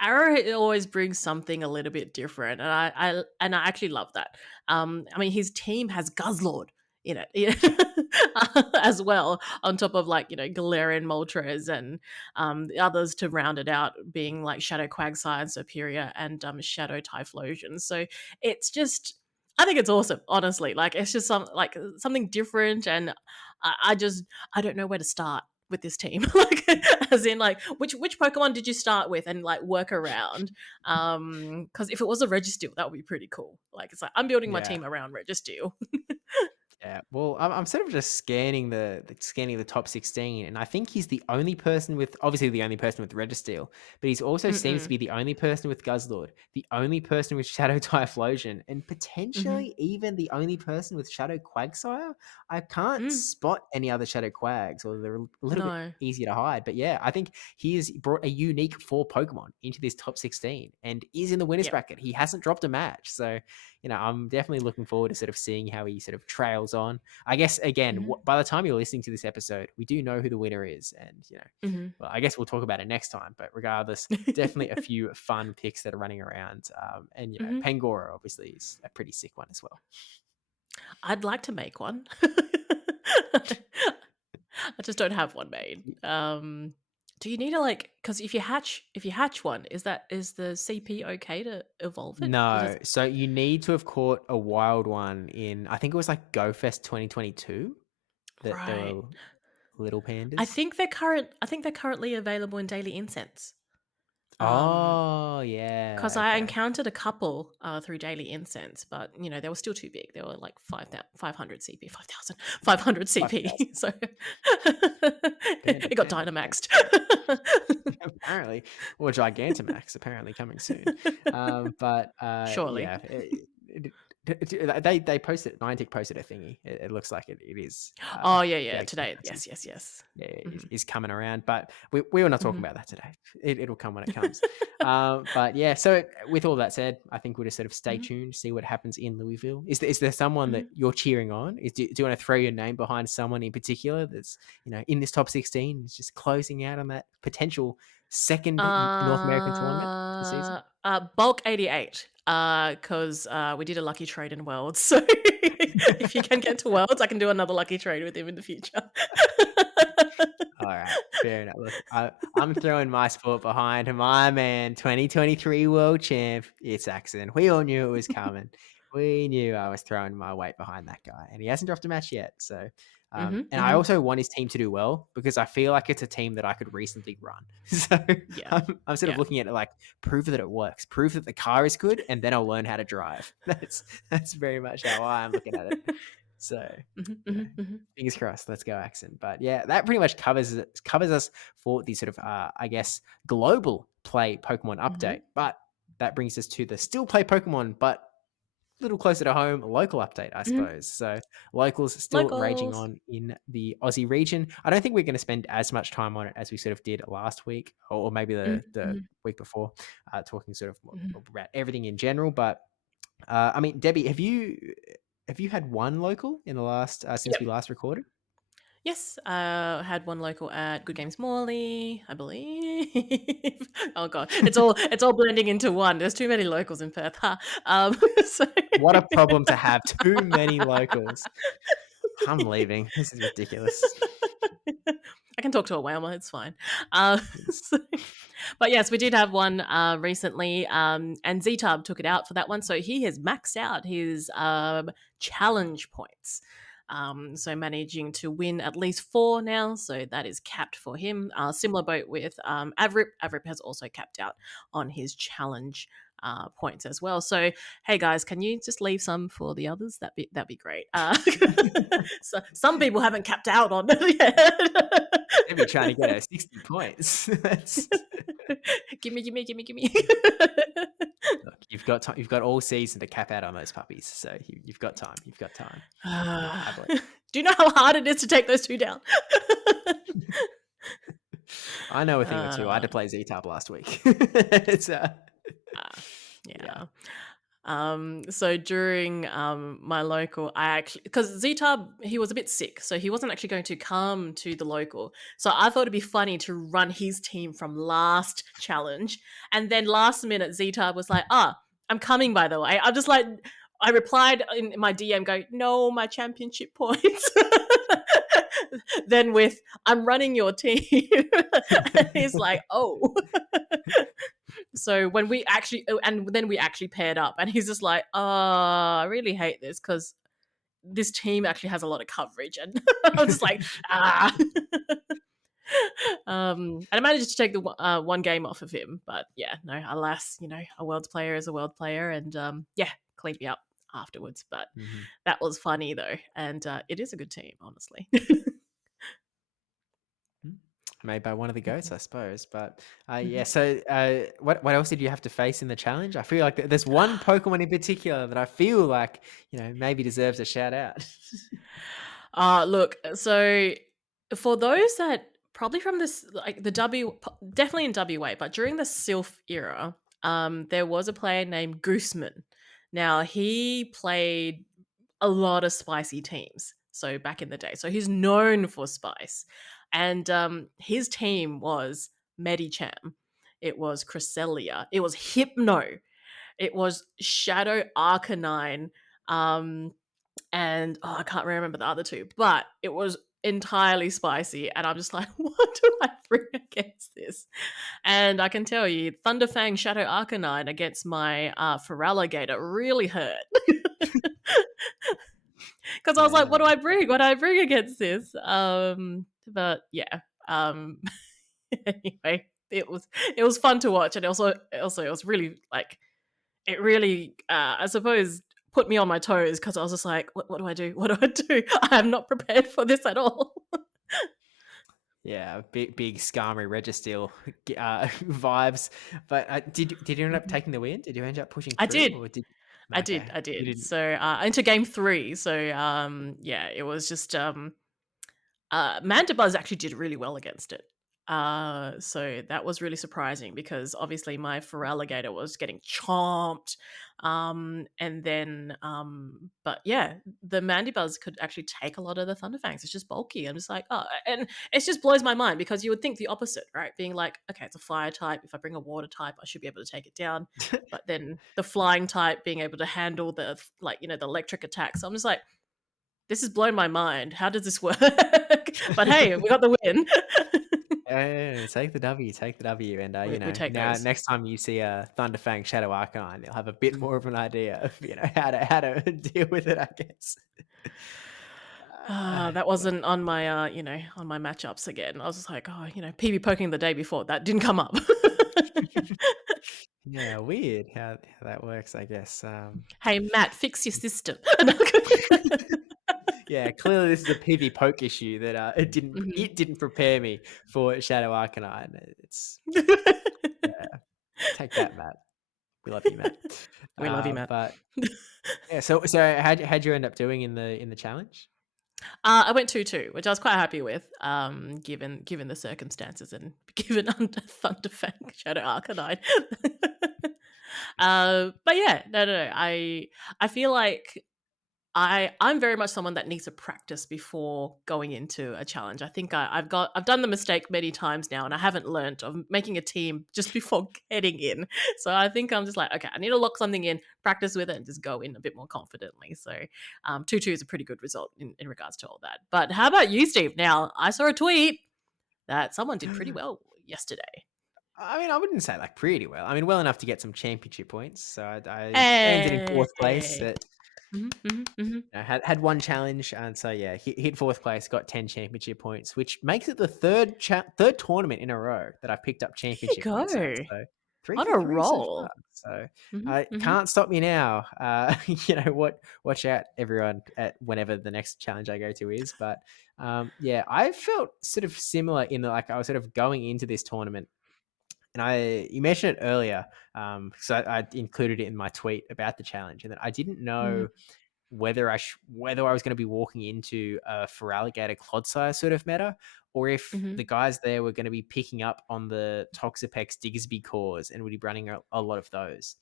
Arrow always brings something a little bit different, and I actually love that. I mean, his team has Guzzlord in it as well, on top of like Galarian Moltres and the others to round it out, being like Shadow Quagsire and Superior and Shadow Typhlosion. So it's just I think it's awesome, honestly. Like it's just something different, and I don't know where to start with this team. Like, as in, like which Pokemon did you start with, and like work around? Because if it was a Registeel, that would be pretty cool. Like it's like I'm building my Yeah. team around Registeel. Yeah, well, I'm sort of just scanning the top 16, and I think he's the only person with obviously the only person with Registeel, but he's also seems to Mm-mm. be the only person with Guzzlord, the only person with Shadow Typhlosion, and Mm-hmm. potentially even the only person with Shadow Quagsire. I can't Mm. spot any other Shadow Quags, or they're a little bit No. easier to hide. But yeah, I think he has brought a unique 4 Pokemon into this top 16 and is in the winners Yep. bracket. He hasn't dropped a match, so I'm definitely looking forward to sort of seeing how he sort of trails on. I guess again, Mm-hmm. by the time you're listening to this episode, we do know who the winner is, and Mm-hmm. well, I guess we'll talk about it next time. But regardless, definitely a few fun picks that are running around, and Mm-hmm. Pangoro obviously is a pretty sick one as well. I'd like to make one. I just don't have one made. Do you need to like? Because if you hatch one, is the CP okay to evolve it? Or No, does so you need to have caught a wild one in I think it was like GoFest 2022 that there right? were little I pandas. think they're currently available in Daily Incense. Um, Oh yeah, because I okay. encountered a couple through Daily Incense, but they were still too big. They were like 500 CP, 5,000, 500 CP. 5,000. So Panda, it got panda, panda. Dynamaxed. Apparently, or Gigantamax apparently coming soon. But Surely. yeah, they posted Niantic posted a thingy. It looks like it is. Oh yeah, yeah. Yeah, Today, Gigantamax yes, yes, yes. yeah, Mhm, is coming around, but we were not talking mhm. about that today. It'll come when it comes. But yeah, so with all that said, I think we'll just sort of stay Mhm, tuned, see what happens in Louisville. Is there someone that mhm. you're cheering on? Do you want to throw your name behind someone in particular that's in this top 16? Is just closing out on that potential second North American tournament for the season? Bulk 88. Because we did a lucky trade in Worlds, so if you can get to Worlds, I can do another lucky trade with him in the future. All right, fair enough. Look, I'm throwing my sport behind my man, 2023 world champ. It's Axon. We all knew it was coming. We knew I was throwing my weight behind that guy, and he hasn't dropped a match yet. So, Mhm, and I mhm. also want his team to do well because I feel like it's a team that I could reasonably run. So Yeah, I'm sort of yeah. looking at it like prove that it works, prove that the car is good, and then I'll learn how to drive. That's very much how I'm looking at it. So, Mhm, you know, mhm, mhm, fingers crossed. Let's go, Axon. But yeah, that pretty much covers us for the sort of I guess global play Pokemon mhm. update. But that brings us to the still play Pokemon, but a little closer to home local update, I Mhm. suppose. So locals still raging Locals. on in the Aussie region. I don't think we're going to spend as much time on it as we sort of did last week, or maybe Mhm, the mhm, week before, talking sort of mhm. about everything in general. But I mean, Debbie, have you had one local in the last since we Yep. last recorded? Yes, had one local at Good Games Morley, I believe. Oh god, it's all blending into one. There's too many locals in Perth, huh? So What a problem to have. Too many locals. I'm leaving. This is ridiculous. I can talk to a whale, it's fine. Uh, It's so- but yes, we did have one recently, and ZTub took it out for that one, so he has maxed out his challenge points. So managing to win at least 4 now, so that is capped for him. Similar boat with Avrip. Avrip has also capped out on his challenge points as well. So hey guys, can you just leave some for the others? That'd be great. So some people haven't capped out on it yet. Debbie trying to get her 60 points. Gimme, gimme, gimme, gimme. Look, you've got time. You've got all season to cap out on those puppies. So you've got time. You've got time. I believe. Do you know how hard it is to take those two down? I know a thing or two. I had uh, to play Z-Tab last week. It's uh, yeah. yeah. So during my local, I actually because Ztab he was a bit sick, so he wasn't actually going to come to the local. So I thought it'd be funny to run his team from last challenge, and then last minute Ztab was like, "Ah, I'm coming." By the way, I'm just like, I replied in my DM, going, "No, my championship points." Then with, "I'm running your team," and he's like, "Oh." So when we actually, and then we actually paired up, and he's just like, "Oh, I really hate this because this team actually has a lot of coverage," and I'm just like, "Ah." And I managed to take the one game off of him, but yeah, no, alas, a world player is a world player, and yeah, cleaned me up afterwards. But Mhm. that was funny though, and it is a good team, honestly. Mm. Made by one of the goats, Mhm, I suppose. But yeah. mhm. So what else did you have to face in the challenge? I feel like there's one Pokemon in particular that I feel like maybe deserves a shout out. Look, so for those that probably from this, like the definitely in WA, but during the Sylph era, there was a player named Gooseman. Now he played a lot of spicy teams. So back in the day, so he's known for spice, and his team was Medicham, it was Cresselia, it was Hypno, it was Shadow Arcanine, um, and I can't remember the other two, but it was entirely spicy. And I'm just like, what do I bring against this? And I can tell you, Thunderfang Shadow Arcanine against my Feraligatr really hurt. Because I was like, what do Man. I bring? What do I bring against this? But yeah. Anyway, it was fun to watch, and also it was really like, it really, I suppose, put me on my toes because I was just like, what do I do? What do I do? I am not prepared for this at all. Yeah, big Skarmory Registeel vibes. But did you end up Mhm. taking the win? Did you end up pushing I through, did. or did? I did. Okay, I you did. didn't. So into game 3. So yeah, it was just Mandibuzz actually did really well against it. So that was really surprising because obviously my Feraligatr was getting chomped. And then, but yeah, the Mandibuzz could actually take a lot of the Thunderfangs. It's just bulky. I'm just like, oh, and it just blows my mind because you would think the opposite, right? Being like, okay, it's a fire type. If I bring a water type, I should be able to take it down. But then the flying type being able to handle the, like, the electric attacks. So I'm just like, this has blown my mind. How does this work? But hey, we got the win. Take the W, take the W, and, We take now those. next time you see a Thunderfang Shadow Arcanine, you'll have a bit more of an idea of, how to deal with it, I guess. That Yeah. wasn't on my, on my matchups again. I was just like, "Oh, PB poking the day before, that didn't come up." Yeah, weird how that works, I guess, "Hey, Matt, fix your system." yeah, clearly this is a PV poke issue that, Mhm. it didn't prepare me for Shadow Arcanine. It's yeah, take that, Matt. We love you, Matt. We love you, Matt. But yeah, so how'd you end up doing in the challenge? I went 2-2, which I was quite happy with, given the circumstances and given under Thunderfang Shadow Arcanine. But yeah, no. I feel like I'm very much someone that needs to practice before going into a challenge. I think I've done the mistake many times now, and I haven't learnt of making a team just before getting in. So I think I'm just like, okay, I need to lock something in, practice with it, and just go in a bit more confidently. So 2-2 is a pretty good result in regards to all that. But how about you, Steve? Now I saw a tweet that someone did pretty well yesterday. I mean, I wouldn't say, like, pretty well. I mean, well enough to get some championship points, so I ended in 4th place Hey. at Hmm. had one challenge, and so, yeah, hit 4th place, got 10 championship points, which makes it the 3rd tournament in a row that I've picked up There you championship points at, go. so 3 On for a 3 so far, roll. so, Hmm. can't stop me now. Watch out, everyone, at whenever the next challenge I go to is, but, yeah, I felt sort of similar in that, like, I was sort of going into this tournament, and you mentioned it earlier, so I included it in my tweet about the challenge, and that I didn't Hmm. know whether I was going to be walking into a Feraligatr Clodsire sort of meta, or if Hmm. the guys there were going to be picking up on the Toxapex Diggersby cores and would be running a lot of those.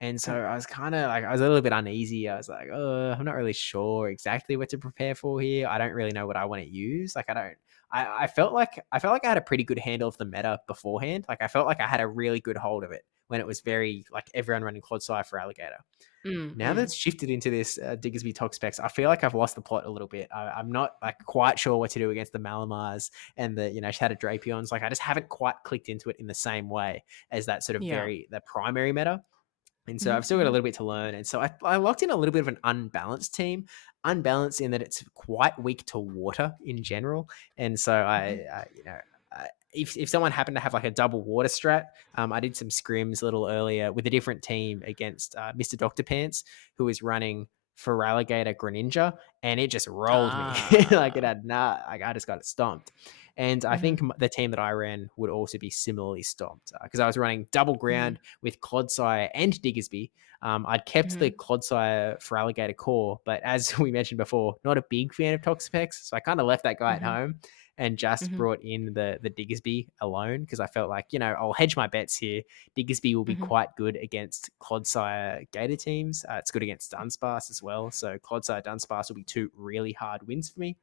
And so I was kind of like, I was a little bit uneasy. I was like, I'm not really sure exactly what to prepare for here. I don't really know what I want to use. Like, I don't. I felt like I had a pretty good handle of the meta beforehand. Like, I felt like I had a really good hold of it when it was very like everyone running Clodsire for Alligator. Now that Mm. it's shifted into this Diggersby Toxapex, I feel like I've lost the plot a little bit. I'm not like quite sure what to do against the Malamars and the Shattered Drapions. Like, I just haven't quite clicked into it in the same way as that sort of Yeah. the primary meta. And so Mhm, I've still got a mhm, little bit to learn. And so I locked in a little bit of an unbalanced team, unbalanced in that it's quite weak to water in general. And so mhm, if someone happened to have like a double water strat, I did some scrims a little earlier with a different team against Mr. Dr. Pants, who was running Feraligatr Greninja, and it just rolled me. Like, it Ah. had like, I just got it stomped. And I Mhm, think the team that I ran would also be similarly stomped because I was running double mhm, ground with Clodsire and Diggersby. I'd kept the mhm, Clodsire for Alligator core, but as we mentioned before, not a big fan of Toxapex, so I kind of left that guy at mhm, home and just mhm, brought in the Diggersby alone because I felt like, I'll hedge my bets here. Diggersby will be mhm, quite good against Clodsire Gator teams. It's good against Dunsparce as well, so Clodsire Dunsparce will be two really hard wins for me.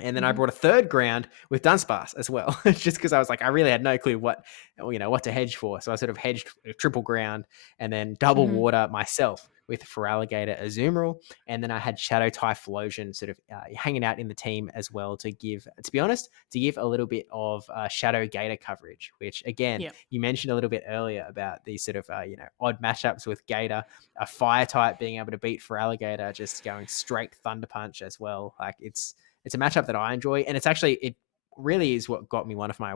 And then I mhm, brought a third ground with Dunsparce as well, just because I was like, I really had no clue what to hedge for. So I sort of hedged triple ground and then double mhm, water myself with Feraligatr Azumarill. And then I had Shadow Typhlosion sort of hanging out in the team as well to be honest, to give a little bit of Shadow Gator coverage, which again, yeah, you mentioned a little bit earlier about these sort of, odd matchups with Gator, a fire type being able to beat Feraligatr, just going straight Thunder Punch as well. Like, it's a matchup that I enjoy, and it really is what got me one of my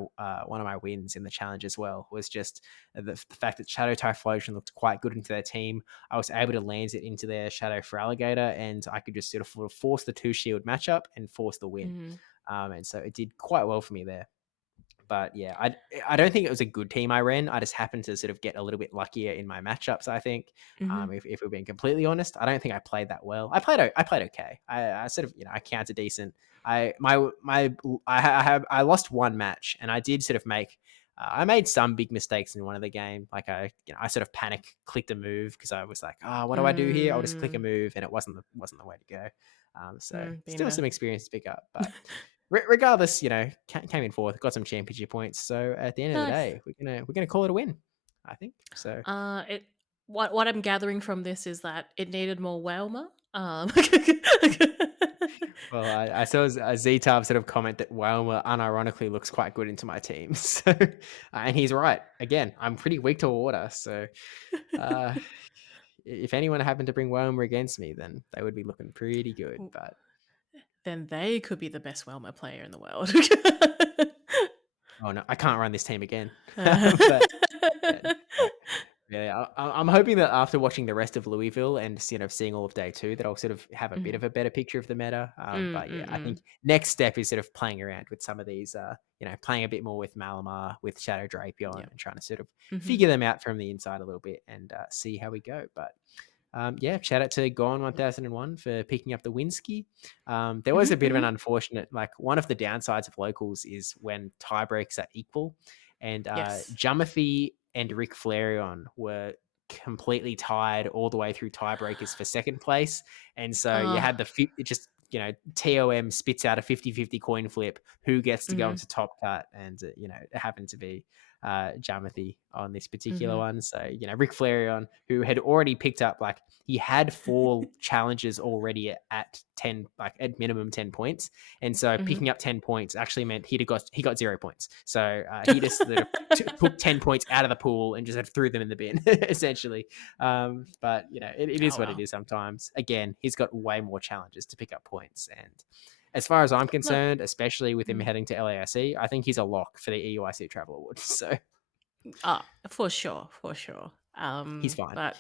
wins in the challenge as well. Was just the fact that Shadow Typhlosion looked quite good into their team. I was able to land it into their Shadow for Alligator, and I could just sort of force the 2 shield matchup and force the win. mhm, And so it did quite well for me there. But yeah, I don't think it was a good team I ran. I just happened to sort of get a little bit luckier in my matchups. I think, mhm, if we're being completely honest, I don't think I played that well. I played okay. I sort of I counted decent. I lost one match, and I did sort of make. I made some big mistakes in one of the game. Like, I sort of panic clicked a move because I was like, what do I do here? I'll just click a mm, move, and it wasn't the way to go. So been still there. some experience to pick up, but regardless, came in fourth, got some championship points. So at the end of the Nice. day, we're gonna call it a win, I think. So It what I'm gathering from this is that it needed more Wailmer. Well, I saw a Z-Tab sort of comment that Wilmer unironically looks quite good into my team. So, and he's right. Again, I'm pretty weak to water. So, uh, if anyone happened to bring Wilmer against me, then they would be looking pretty good. Well, But then they could be the best Welma player in the world. oh no, I can't run this team again. Uh, But yeah, no, yeah, I'm hoping that after watching the rest of Louisville and seeing all of day two, that I'll sort of have a bit Mhm. of a better picture of the meta. Mm, But yeah, mm, I think mm. next step is sort of playing around with some of these, playing a bit more with Malamar, with Shadow Drapion, Yeah. and trying to sort of Mhm. figure them out from the inside a little bit and see how we go. But yeah, shout out to Gone 1001 for picking up the Winsky. There was Mhm, a bit of an mhm. unfortunate, like one of the downsides of locals is when tiebreaks are equal, and Yes. Jamathi and Rick Flareon were completely tied all the way through tiebreakers for second place, and so you Uh, had it just TOM spits out a 50-50 coin flip who gets to go mhm, into top cut, and it happened to be Jamathi on this particular mhm, one. So, Rick Flareon, who had already picked up, like, he had 4 challenges already at 10, like at minimum 10 points. And so mhm. picking up 10 points actually meant he got 0 points. So he just sort of took 10 points out of the pool and just sort of threw them in the bin, essentially. But, it Oh, is what it well. is sometimes. Again, he's got way more challenges to pick up points. And as far as I'm No. concerned, especially with him Mm. heading to LAIC, I think he's a lock for the EUIC Travel Award. So For sure, for sure. he's fine. But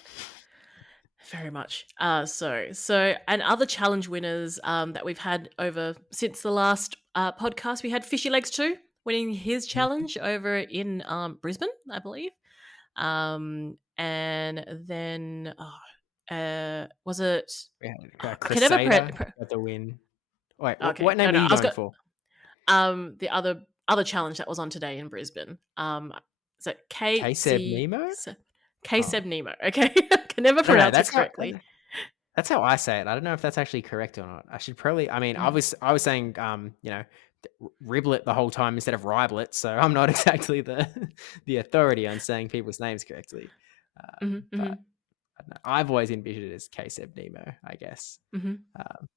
very much. And other challenge winners that we've had over since the last podcast, we had Fishy Legs too, winning his Mhm. challenge over in Brisbane, I believe. And then was it? We had I can never Crusader got the win. Wait, okay, what no, name are no. you I was going got for? the other challenge that was on today in Brisbane. Is it K-Seb Nemo? K Oh, Seb Nemo? Okay, I can never I don't know. pronounce it correctly. That's how I say it. I don't know if that's actually correct or not. I should probably. I mean, Mhm, I was saying riblet the whole time instead of riblet, so I'm not exactly the the authority on saying people's names correctly. mhm, But mhm, I don't know. I've always envisioned it as K-Seb Nemo, I guess. mhm, Um,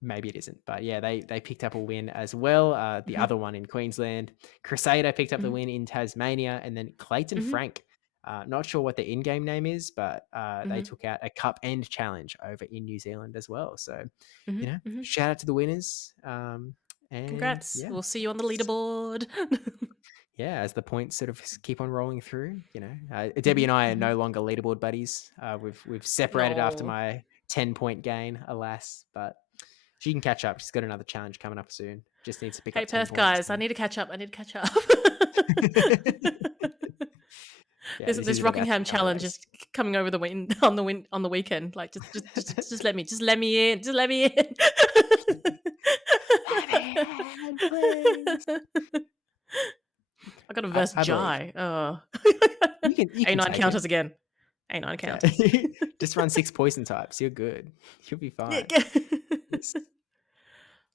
Maybe it isn't, but yeah, they picked up a win as well. The mhm, other one in Queensland, Crusader picked up the mhm, win in Tasmania, and then Clayton mhm, Frank. Not sure what the in-game name is, but they mhm, took out a cup end challenge over in New Zealand as well. So, mhm, mhm. shout out to the winners. And Congrats! yeah, We'll see you on the leaderboard. yeah, as the points sort of keep on rolling through, Debbie Mhm, and I are mhm. no longer leaderboard buddies. We've separated after No. my 10-point gain, alas, but she can catch up. She's got another challenge coming up soon. Just needs to pick Hey, up 10 Perth points. guys, I need to catch up. I need to catch up. Yeah, this this this is about to Rockingham become a challenge race. is coming over the wind on the weekend. Like just let me in. Just let me in. Let me in, please. I got a verse I believe Jai. Oh. you can A9 take it. counters again. A9 Yeah, counters. just run 6 poison types. You're good. You'll be Yeah. fine. Yes.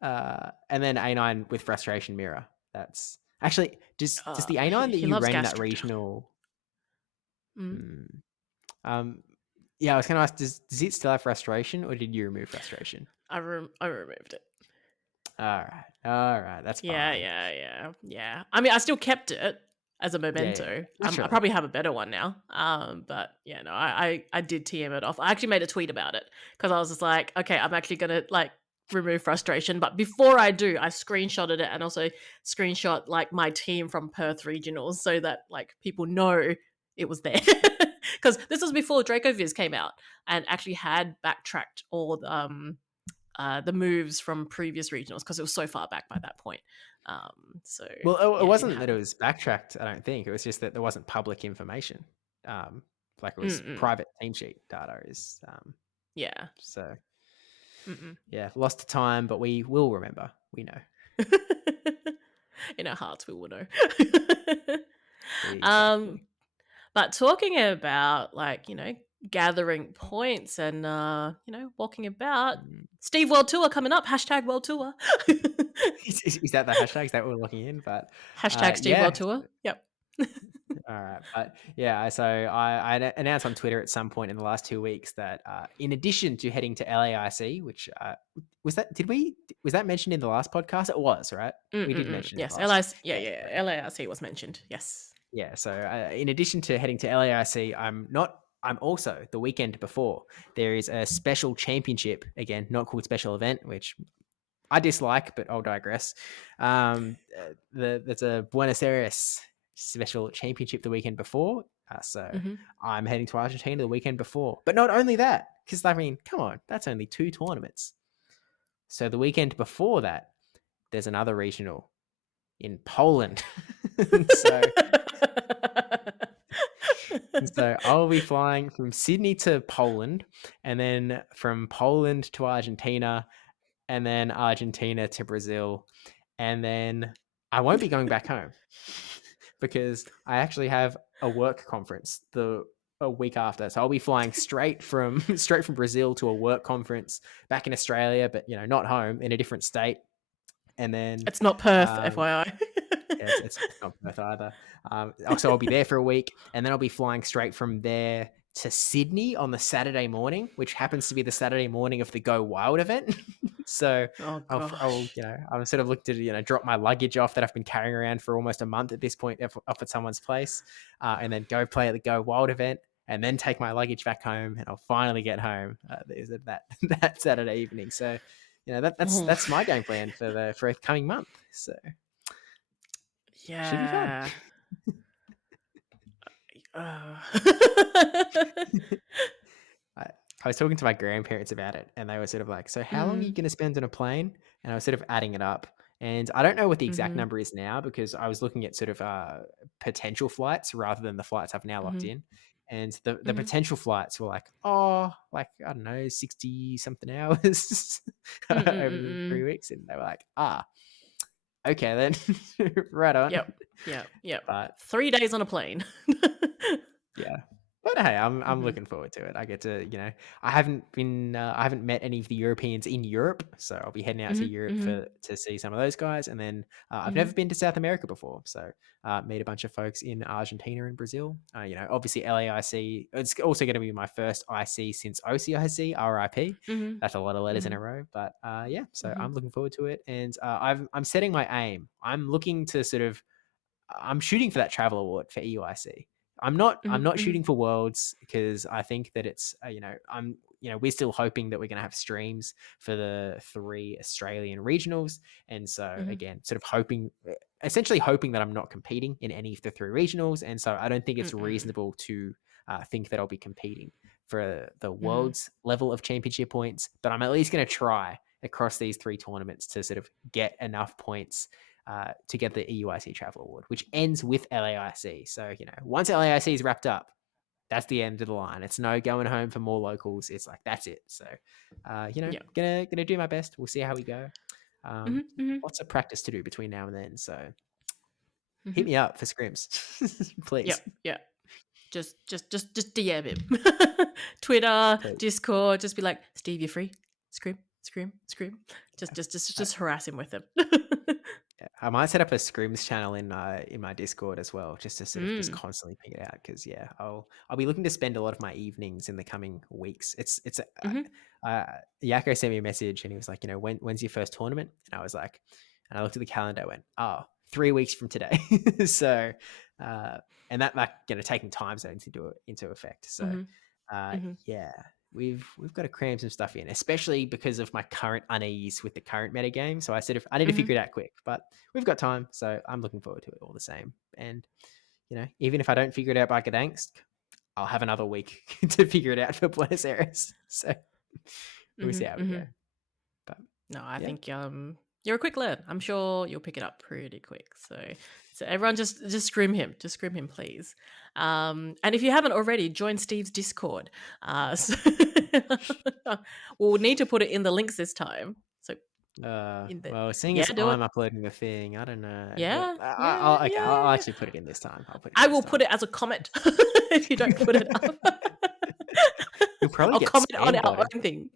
And then A9 with frustration mirror. That's actually does the A9 that He you loves ran in that gastric juice. regional. Mm. Hmm, um, yeah, I was going to ask, does it still have frustration, or did you remove frustration? I removed it. All right, that's Yeah, fine. yeah, yeah, yeah. I mean, I still kept it as a Yeah, memento. I naturally. probably have a better one now. But yeah, no, I did TM it off. I actually made a tweet about it because I was just like, okay, I'm actually gonna like remove frustration. But before I do, I screenshotted it and also screenshot like my team from Perth Regionals so that like people know it was there. Because this was before Draco Viz came out and actually had backtracked all the moves from previous regionals because it was so far back by that point. So Well, it yeah, it didn't wasn't have. that it was backtracked, I don't think. It was just that there wasn't public information. Like it was Mm-mm. private team sheet data is Yeah. so Mm-mm. yeah, lost to time, but we will remember. We know. In our hearts, we will know. um, Exactly. but talking about like gathering points and walking about. Mm. Steve World Tour coming up. Hashtag World Tour. Is that the hashtag? Is that what we're looking in? But Hashtag Steve yeah. World Tour. Yep. All right, but yeah, so I announced on Twitter at some point in the last 2 weeks that in addition to heading to LAIC, which was that mentioned in the last podcast? It was, right? We did mention it Yes, last. LIC, yeah, Yeah, yeah, great. LARC was mentioned. Yes. Yeah, so in addition to heading to LAIC, I'm also the weekend before there is a special championship again, not called special event, which I dislike, but I'll digress. There's a Buenos Aires special championship the weekend before, so Mm-hmm. I'm heading to Argentina the weekend before. But not only that, because I mean, come on, that's only 2 tournaments. So the weekend before that, there's another regional in Poland. so so I'll be flying from Sydney to Poland, and then from Poland to Argentina, and then Argentina to Brazil, and then I won't be going back home because I actually have a work conference a week after. So I'll be flying straight from Brazil to a work conference back in Australia, but not home, in a different state. And then It's not Perth, um, FYI. yeah, it's not Perth either. So I'll be there for a week, and then I'll be flying straight from there to Sydney on the Saturday morning, which happens to be the Saturday morning of the Go Wild event. So Oh I'll gosh. I'm sort of looking to drop my luggage off that I've been carrying around for almost a month at this point up at someone's place, and then go play at the Go Wild event, and then take my luggage back home, and I'll finally get home that Saturday evening. So that's my game plan for a coming month. So should be fun. Yeah. Uh. I was talking to my grandparents about it, and they were sort of like, "So how long are you Mm, going to spend on a plane?" And I was sort of adding it up, and I don't know what the exact mhm, number is now because I was looking at sort of potential flights rather than the flights I've now locked mhm, in. And the mhm, potential flights were like, like I don't know, 60 something hours mm, mm, over mm, the mm. 3 weeks, and they were like, okay then, right on. Yep, yep, yep. But 3 days on a plane. yeah. But hey, I'm Mhm, looking forward to it. I get to, I haven't met any of the Europeans in Europe, so I'll be heading out to mhm, Europe mhm, to see some of those guys, and then I've mhm, never been to South America before, so meet a bunch of folks in Argentina and Brazil. Obviously LAIC. It's also going to be my first IC since OCIC. RIP. mhm, That's a lot of letters in a mhm, row, but yeah. So mhm, I'm looking forward to it, and I'm setting my aim. I'm looking to sort of I'm shooting for that travel award for EUIC. I'm mhm, not mhm, shooting for worlds because I think that it's we're still hoping that we're going to have streams for the 3 Australian regionals, and so mhm, again sort of essentially hoping that I'm not competing in any of the 3 regionals, and so I don't think it's mm, reasonable to think that I'll be competing for the mhm, world's level of championship points, but I'm at least going to try across these 3 tournaments to sort of get enough points to get the EUIC Travel Award, which ends with LAIC. So, once LAIC is wrapped up, that's the end of the line. It's no going home for more locals. It's like, that's it. So, yeah. gonna do my best. We'll see how we go. Mhm, mhm, Lots of practice to do between now and then. So hit mhm. me up for scrims, please. Yep, yep. Just DM him. Twitter, Please. Discord, just be like, "Steve, you free? Scream, scream, scream." Yeah. Just harass him with it. Yeah, I might set up a scrims channel in my Discord as well, just to sort of just Mm, constantly ping it out. Because yeah, I'll be looking to spend a lot of my evenings in the coming weeks. It's mhm, Yako sent me a message and he was like, when's your first tournament? And I was like, and I looked at the calendar, I went, 3 weeks from today. So, uh, and that taking time zones into effect. So, mhm, mhm, yeah, we've got to cram some stuff in, especially because of my current unease with the current meta game. So I need to mhm. figure it out quick, but we've got time, so I'm looking forward to it all the same. And even if I don't figure it out by Gdansk, I'll have another week to figure it out for Buenos Aires. So we'll see Mhm, how we go. mhm. But No, I yeah, think you're a quick learn. I'm sure you'll pick it up pretty quick. So everyone just scream him, please. And if you haven't already, join Steve's Discord. So we'll need to put it in the links this time. So in the well, seeing yeah, as do it. I'm uploading the thing, I don't know, but Yeah, yeah, I'll okay, yeah, I'll yeah. actually put it in this time. I'll put it in I this will put time. it as a comment if you don't put it up. You'll probably I'll get comment on spam our botted. own thing.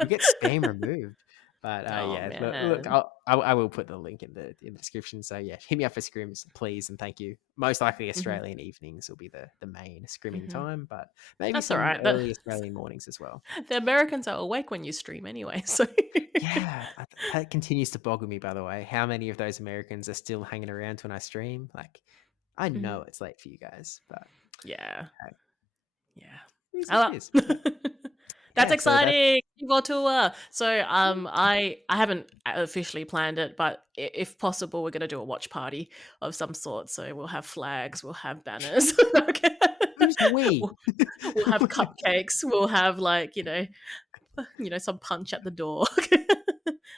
You'll get spam removed. But Oh yeah, look, man. I will put the link in the description. So yeah, hit me up for scrims, please, and thank you. Most likely Hmm. Australian evenings will be the main scrimming Hmm. time, but maybe That's all some right. early Australian mornings as well. The Americans are awake when you stream anyway, so Yeah, that continues to boggle me. By the way, how many of those Americans are still hanging around when I stream? Like, I Mhm. know it's late for you guys, but Yeah, hey, yeah. it is what it Oh, is. well. But That's yeah, so that's exciting! Evo tour. So, I haven't officially planned it, but if possible, we're gonna do a watch party of some sort. So we'll have flags, we'll have banners. Okay. who's we? We'll, we'll have cupcakes. We'll have like some punch at the door.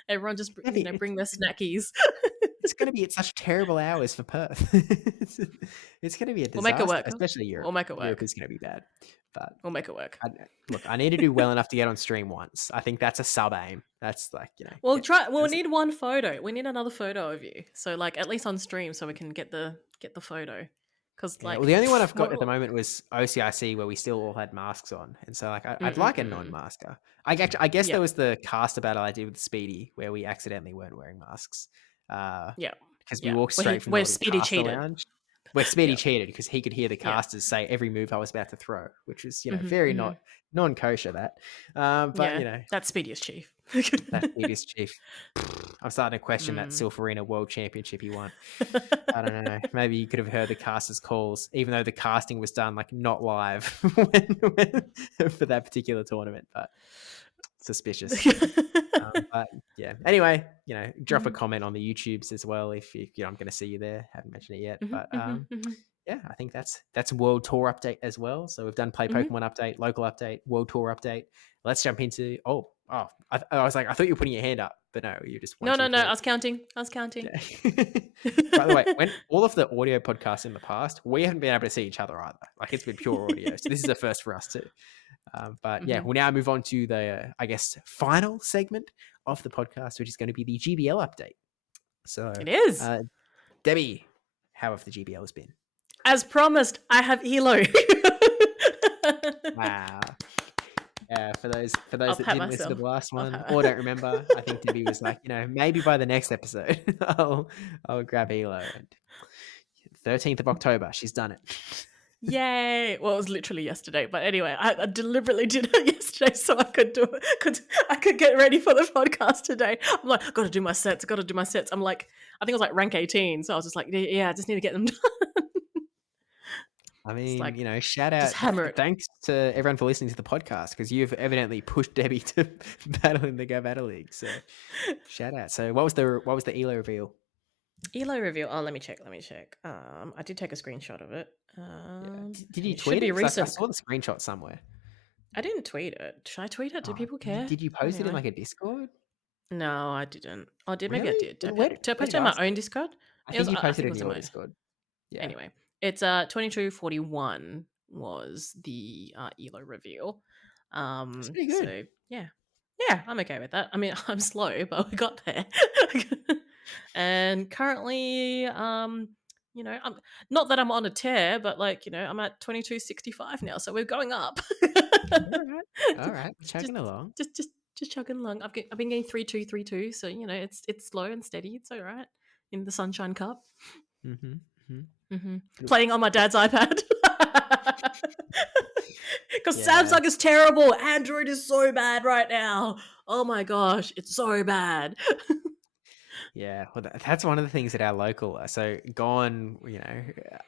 Everyone just Debbie, bring their snackies. it's going to be at such terrible hours for Perth. It's going to be a We'll make it disaster, work. especially Europe. We'll make it Europe work. is going to be bad. But We'll make it work. I, look, I need to do well enough to get on stream once. I think that's a sub aim. That's like, We'll get. try. We'll need one photo. We need another photo of you. So like at least on stream, so we can get the photo. Because Yeah, well, like, the only one I've got at the what? moment was OCIC, where we still all had masks on, and so like I'd like a Mm-mm-mm. non-masker. I guess there Yep. was the caster battle I did with Speedy, where we accidentally weren't wearing masks, Yep. because we Yeah. walked straight from the Where little Speedy caster cheated. lounge, where Speedy Yep. cheated because he could hear the Yeah. casters say every move I was about to throw, which was Hmm. very Hmm. not non-kosher that. But Yeah. That's Speedy's chief. that Speedy's chief. I'm starting to question that Mm. Silverina World Championship he won. I don't know. Maybe you could have heard the casters' calls, even though the casting was done like not live for that particular tournament. But suspicious. But yeah. Anyway, drop a Mhm. comment on the YouTubes as well if I'm going to see you there. Haven't mentioned it yet, Mhm. but Mhm. Mhm. yeah, I think that's World Tour update as well. So we've done Play Mhm. Pokemon update, local update, World Tour update. Let's jump into I was like, I thought you were putting your hand up, but no, you're just one, No, no, two, no. I three. was counting. I was counting. Okay. By the way, when all of the audio podcasts in the past, we haven't been able to see each other either. Like it's been pure audio, so this is a first for us too. But yeah, Mhm. we'll now move on to the I guess final segment of the podcast, which is going to be the GBL update. So, It is. uh, Debbie, how have the GBLs been? As promised, I have Elo. Wow. For I'll those that pat didn't listen to myself. the last I'll one pat. or don't remember, I think Debbie was like, maybe by the next episode, I'll grab Elo. And 13th of October, she's done it. Yay! Well, it was literally yesterday, but anyway, I deliberately did it yesterday so I could do it. I could get ready for the podcast today. I'm like, got to do my sets. Got to do my sets. I'm like, I think I was like rank 18, so I was just like, yeah, I just need to get them done. I It's mean, like, shout just out, hammer it. thanks to everyone for listening to the podcast because you've evidently pushed Debbie to battle in the Go Battle League. So shout out. So what was the Elo reveal? Elo reveal. Oh, let me check. Let me check. I did take a screenshot of it. Yeah. Did you It should tweet be it? Because I recent. saw the screenshot somewhere. I didn't tweet it. Should I tweet it? Do Oh, people care? did you post it in Anyway. like a Discord? No, I didn't. Oh, did maybe I Really? did. Where Did I where post did it in I my see own it? Discord? I It was. think you I posted think it it in was in your my. Discord. Yeah. Anyway, it's 2241 was the Elo reveal. That's pretty good. So yeah, yeah, I'm okay with that. I mean, I'm slow, but we got there. And currently, I'm not that I'm on a tear, but like I'm at 2265 now, so we're going up. All right. All right. just, Chugging along. just chugging along. I've been getting 3232, so it's slow and steady. It's all right in the Sunshine Cup. Mm-hmm. Mm-hmm. Playing on my dad's iPad. Because Yeah. Samsung is terrible. Android is so bad right now. Oh my gosh, it's so bad. Yeah, well, that's one of the things at our local. So Gon,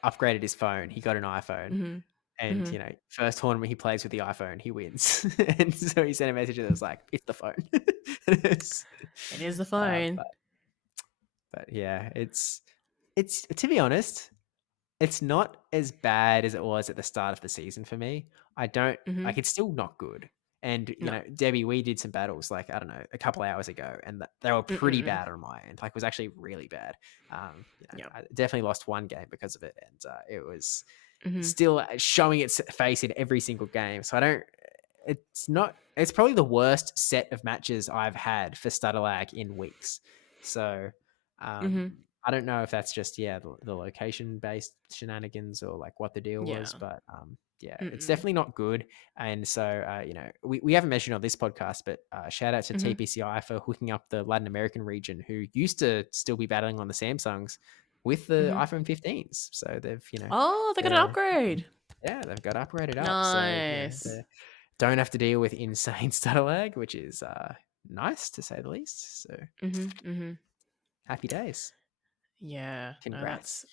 upgraded his phone. He got an iPhone, Hmm. and Hmm. first tournament he plays with the iPhone, he wins. And so he sent a message that was like, "It's the phone." It's, It is the uh, phone. but but yeah, it's to be honest, it's not as bad as it was at the start of the season for me. I don't Hmm. like it's still not good. And No. Debbie, we did some battles like I don't know a couple hours ago, and they were pretty Mm-mm. bad on my end. Like it was actually really bad. Yeah. I definitely lost one game because of it, and it was Hmm. still showing its face in every single game. So I don't. It's not. It's probably the worst set of matches I've had for Stutterlag in weeks. So Hmm. I don't know if that's just the location based shenanigans or like what the deal was, Yeah. but yeah, it's Mm-mm. definitely not good. And so we haven't mentioned on this podcast, but shout out to Mm-hmm. TPCI for hooking up the Latin American region, who used to still be battling on the Samsungs with the Mm-hmm. iPhone 15s. So they've Oh, they got an they're upgrade. they've got upgraded up. So Nice. they don't have to deal with insane stutter lag, which is nice to say the least. So Mm-hmm. Mm-hmm. happy days. Yeah. No, Congrats.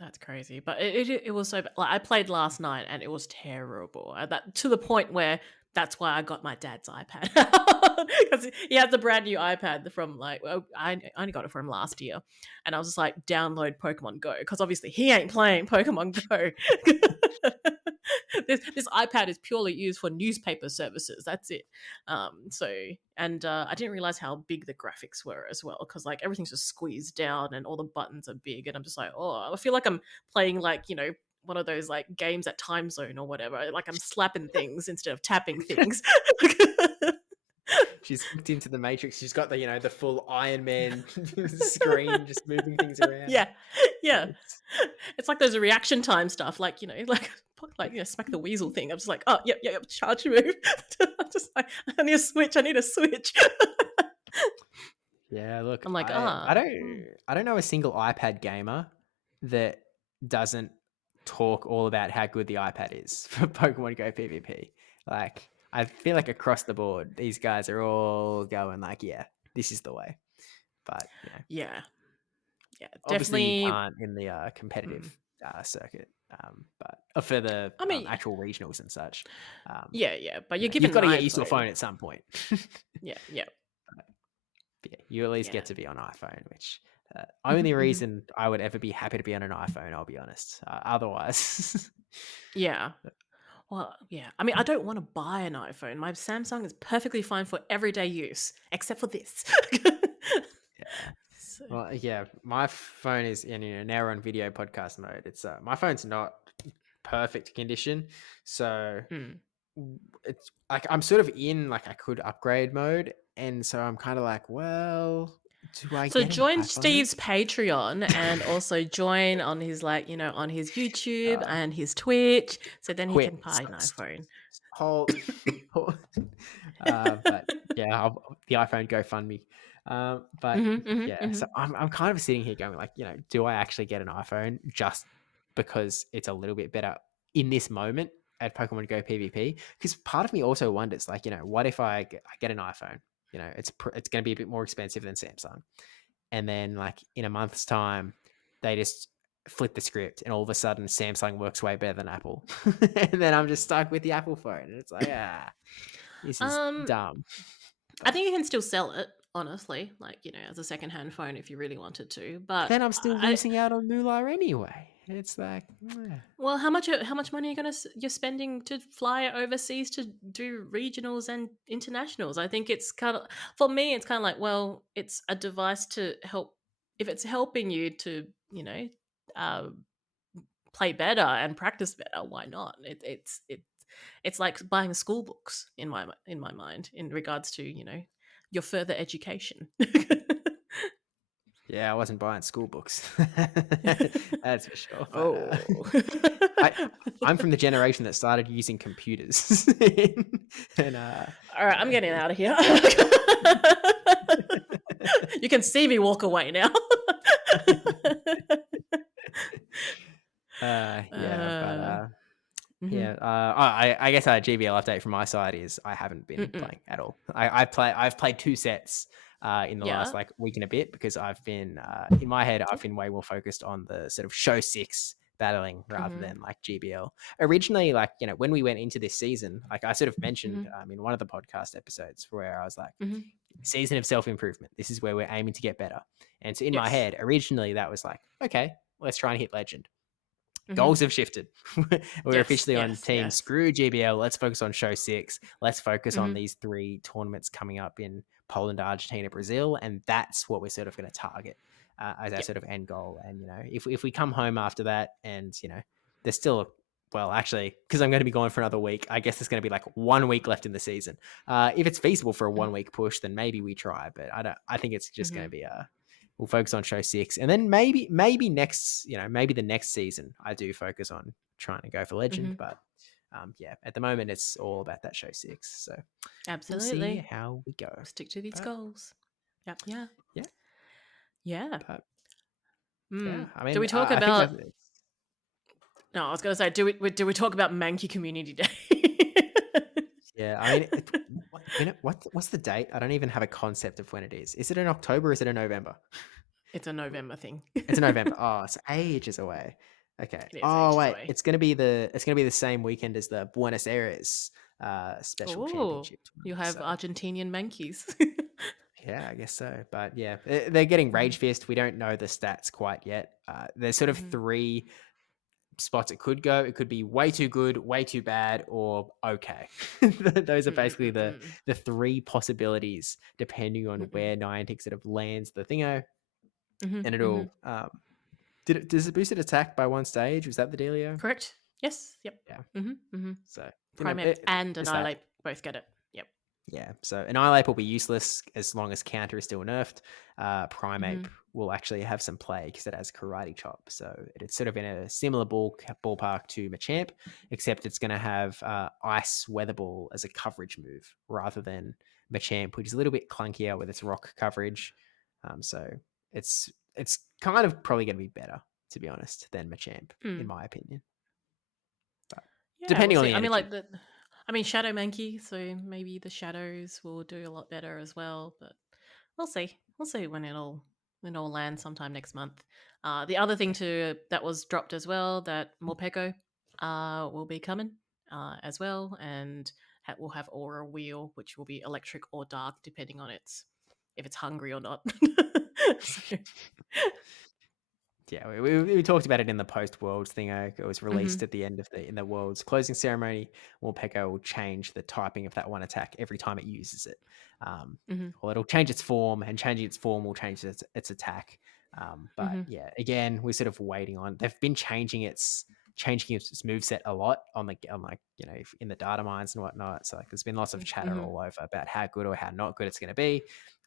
that's crazy. But it was so bad. Like I played last night and it was terrible. That to the point where that's why I got my dad's iPad because he has a brand new iPad from like I only got it from last year, and I was just like download Pokemon Go because obviously he ain't playing Pokemon Go. This iPad is purely used for newspaper services. That's it. So and I didn't realize how big the graphics were as well because like everything's just squeezed down and all the buttons are big, and I'm just like, oh, I feel like I'm playing like one of those like games at Time Zone or whatever. Like I'm slapping things instead of tapping things. She's hooked into the Matrix. She's got the full Iron Man screen, just moving things around. Yeah, yeah. It's, It's like those reaction time stuff, like smack the weasel thing. I'm just like, oh, yep, charge move. I'm just like, I need a switch. yeah, look, I'm like, I don't know a single iPad gamer that doesn't talk all about how good the iPad is for Pokemon Go PvP. Like, I feel like across the board, these guys are all going like, yeah, this is the way. But yeah, obviously you definitely. can't in the competitive circuit, but for the I mean, actual regionals and such, yeah, but you're you've given got an to get used to a iPhone. phone at some point. Yeah. But yeah, you at least Yeah. get to be on iPhone, which only reason I would ever be happy to be on an iPhone, I'll be honest. Otherwise, Yeah. Well, yeah. I mean, I don't want to buy an iPhone. My Samsung is perfectly fine for everyday use, except for this. yeah. So, Well, yeah, my phone is in now we're on video podcast mode. It's my phone's not perfect condition, so mm. it's like I'm sort of in like I could upgrade mode, and so I'm kind of like, well, do I So get an join iPhone? Steve's Patreon and also join on his on his YouTube Uh, and his Twitch, so then he quit. can buy an iPhone. Hold. Hold. But yeah, the iPhone GoFundMe. But so Mm-hmm. I'm kind of sitting here going like, do I actually get an iPhone just because it's a little bit better in this moment at Pokemon Go PvP? Because part of me also wonders, like, what if I get an iPhone? It's going to be a bit more expensive than Samsung, and then like in a month's time, they just flip the script, and all of a sudden Samsung works way better than Apple, and then I'm just stuck with the Apple phone, and it's like, this is Um, dumb. I think you can still sell it, honestly, like as a secondhand phone if you really wanted to. But Then I'm still losing out on moolah anyway. It's like, well, how much money are you're spending to fly overseas to do regionals and internationals? I think it's kind of for me. It's kind of like, well, it's a device to help. If it's helping you to uh, play better and practice better, why not? It's like buying school books in my mind in regards to your further education. yeah, I wasn't buying school books. That's for sure. But Oh. I'm from the generation that started using computers. And All right, I'm getting out of here. You can see me walk away now. Yeah, but Mhm. yeah. I guess a GBL update from my side is I haven't been Mm-mm. playing at all. I've played 2 sets in the last Yeah. like week and a bit, because I've been in my head I've been way more focused on the sort of show 6 battling rather Mhm. than like GBL. Originally, like when we went into this season, like I sort of mentioned Mhm. in one of the podcast episodes, where I was like, Mhm. season of self-improvement. This is where we're aiming to get better. And so in my Yes. head, originally that was like, okay, let's try and hit legend. Mhm. Goals have shifted. We're Yes. officially on Yes. team Yes. screw GBL. Let's focus on show 6. Let's focus on Mhm. these 3 tournaments coming up in Poland, Argentina, Brazil. And that's what we're sort of going to target as our Yep. sort of end goal. And, if we come home after that and, there's still, well, actually, because I'm going to be gone for another week, I guess there's going to be like 1 week left in the season. If it's feasible for a Mhm. 1 week push, then maybe we try. But I think it's just going to Mhm. be we'll focus on show 6, and then maybe next, maybe the next season I do focus on trying to go for legend, but yeah, at the moment it's all about that show 6. So we'll see Absolutely. how we go. Stick to these But goals. Yep. Yeah. yeah, Yeah. but yeah, I Do mean, we talk I think about? that No, I was going to say, do we talk about Mankey Community Day? yeah, I mean, what's the date? I don't even have a concept of when it is. Is it in October or is it in November? It's a November thing. It's in November. Oh, it's ages away. Okay. It is Oh ages wait, away. it's gonna be the same weekend as the Buenos Aires Special Oh, Championship you tournament. have So Argentinian Mankeys. yeah, I guess so. But yeah, they're getting Rage Fist. We don't know the stats quite yet. There's sort of 3 spots it could go. It could be way too good, way too bad, or okay. Those are basically the 3 possibilities depending on where Niantic sort of lands the thingo, and it'll does it boost it attack by 1 stage? Was that the dealio? Correct. Yes. Yep. Yeah. Mm-hmm. So Primate and it's that. Annihilate both get it. Yep. Yeah. So Annihilate will be useless as long as Counter is still nerfed. Primate will actually have some play because it has Karate Chop. So it's sort of in a similar ballpark to Machamp, except it's going to have Ice Weather Ball as a coverage move rather than Machamp, which is a little bit clunkier with its rock coverage. So it's kind of probably going to be better, to be honest, than Machamp, in my opinion. But Yeah, depending we'll on see. the I mean, energy. Shadow Mankey, so maybe the shadows will do a lot better as well. But we'll see. We'll see when it all lands sometime next month. The other thing that was dropped as well, that Morpeko will be coming as well, and we'll have Aura Wheel, which will be electric or dark depending on if it's hungry or not. So, yeah, we talked about it in the post Worlds thing. It was released at the end of in the Worlds closing ceremony. Morpeko will change the typing of that one attack every time it uses it. Well, it'll change its form, and changing its form will change its attack. But yeah, again, we're sort of waiting on. They've been changing its moveset a lot on like in the data mines and whatnot. So like, there's been lots of chatter all over about how good or how not good it's going to be.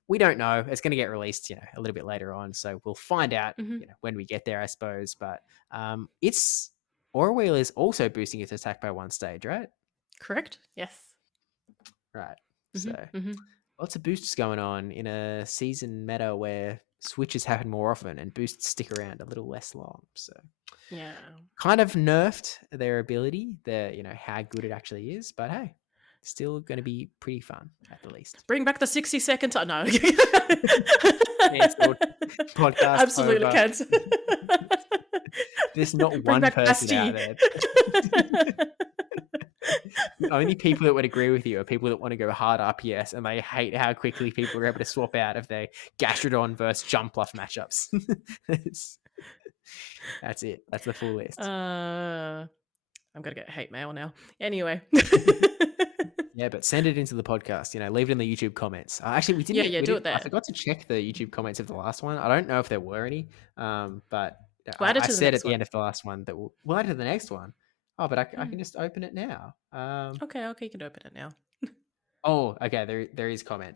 We don't know. It's going to get released, a little bit later on. So we'll find out, when we get there, I suppose. But it's Aura Wheel is also boosting its attack by 1 stage, right? correct. Yes. Right. So lots of boosts going on in a season meta where switches happen more often and boosts stick around a little less long. So Yeah. kind of nerfed their ability, how good it actually is. But hey, still going to be pretty fun at the least. Bring back the 60-second time. No. Cancelled. Podcast Absolutely over. cancelled. There's not Bring one back person Basti. out there. The only people that would agree with you are people that want to go hard RPS, and they hate how quickly people are able to swap out of their Gastrodon versus Jumpluff matchups. That's it. That's the full list. I'm gonna get hate mail now. Anyway. Yeah, but send it into the podcast. Leave it in the YouTube comments. Actually, we didn't. Yeah, do it there. I forgot to check the YouTube comments of the last one. I don't know if there were any. But We'll add it I to the said next at the one. end of the last one that we'll add it to the next one. Oh, but I can just open it now. Okay, you can open it now. Oh, okay. There is comment.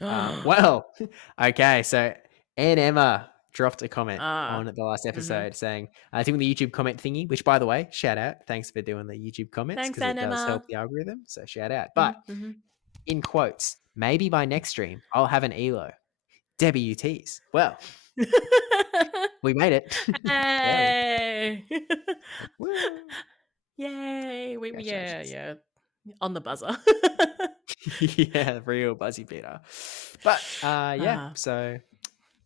Well, okay. So Emma dropped a comment on the last episode saying, doing the YouTube comment thingy, which, by the way, shout out. Thanks for doing the YouTube comments, Thanks, because it does help Emma. the algorithm. So shout out. But in quotes, maybe by next stream, I'll have an ELO. WTs. Well, we made it. Hey! Well. Yay! Yeah. On the buzzer. Yeah, real buzzy beater. But yeah, so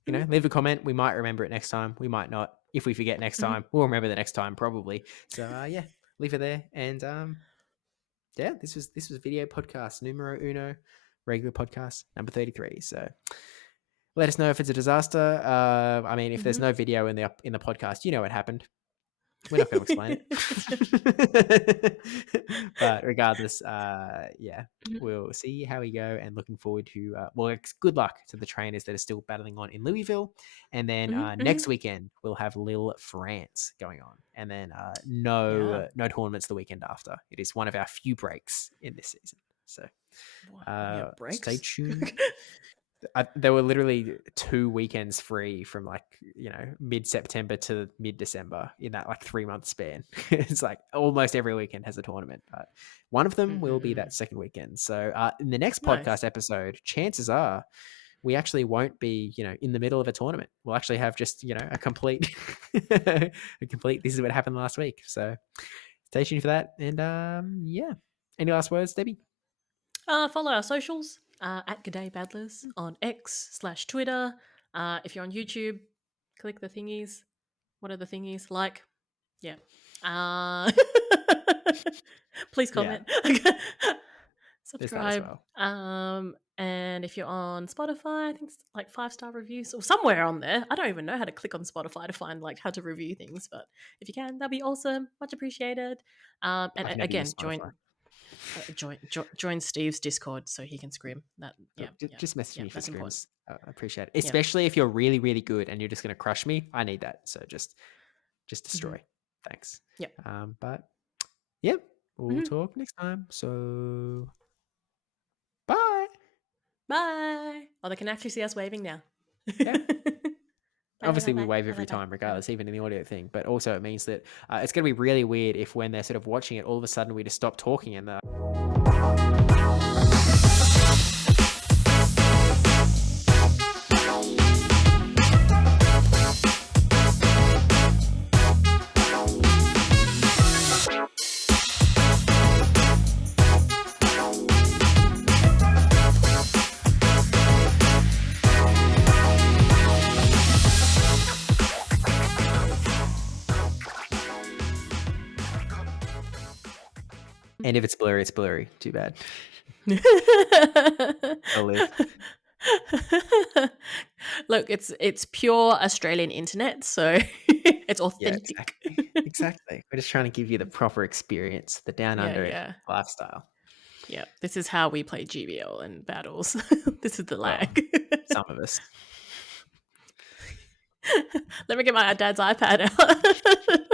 leave a comment. We might remember it next time. We might not. If we forget next time, we'll remember the next time probably. So yeah, leave it there. And yeah, this was video podcast numero uno, regular podcast number 33. So let us know if it's a disaster. I mean, if there's no video in the podcast, what happened. We're not going to explain it. But regardless, yeah, we'll see how we go, and looking forward to, good luck to the trainers that are still battling on in Louisville. And then next weekend, we'll have Lille France going on. And then no tournaments the weekend after. It is one of our few breaks in this season. So stay tuned. there were literally 2 weekends free from like, mid-September to mid-December in that like 3-month span. It's like almost every weekend has a tournament, but one of them will be Mm-mm-mm. that second weekend. So in the next Nice. podcast episode, chances are we actually won't be, in the middle of a tournament. We'll actually have just, a complete, this is what happened last week. So stay tuned for that. And yeah. Any last words, Debbie? Follow our socials at G'day Badlers on X/Twitter. If you're on YouTube, click the thingies. What are the thingies? Like, yeah. Please Yeah, comment. there's that as Subscribe. well. And if you're on Spotify, I think it's like 5-star reviews or somewhere on there. I don't even know how to click on Spotify to find like how to review things, but if you can, that'd be awesome. Much appreciated. And I've never again, used Spotify. join Steve's Discord so he can scream. That Just message me for that's important. scrims. I appreciate it. Yeah. Especially if you're really, really good and you're just going to crush me. I need that. So just destroy. Thanks. Yep. But yeah, we'll Mhm. talk next time. So bye. Bye. Oh, they can actually see us waving now. Yeah. Bye, Obviously, bye, we bye, wave bye, every bye, bye, time, bye. regardless, even in the audio thing. But also, it means that it's going to be really weird if when they're sort of watching it, all of a sudden we just stop talking and and if it's blurry, it's blurry. Too bad. I'll live. Look, it's pure Australian internet, so it's Yeah, authentic. exactly. We're just trying to give you the proper experience, the down under Yeah. lifestyle. Yeah. This is how we play GBL and battles. This is the Well, lag. some of us. Let me get my dad's iPad out.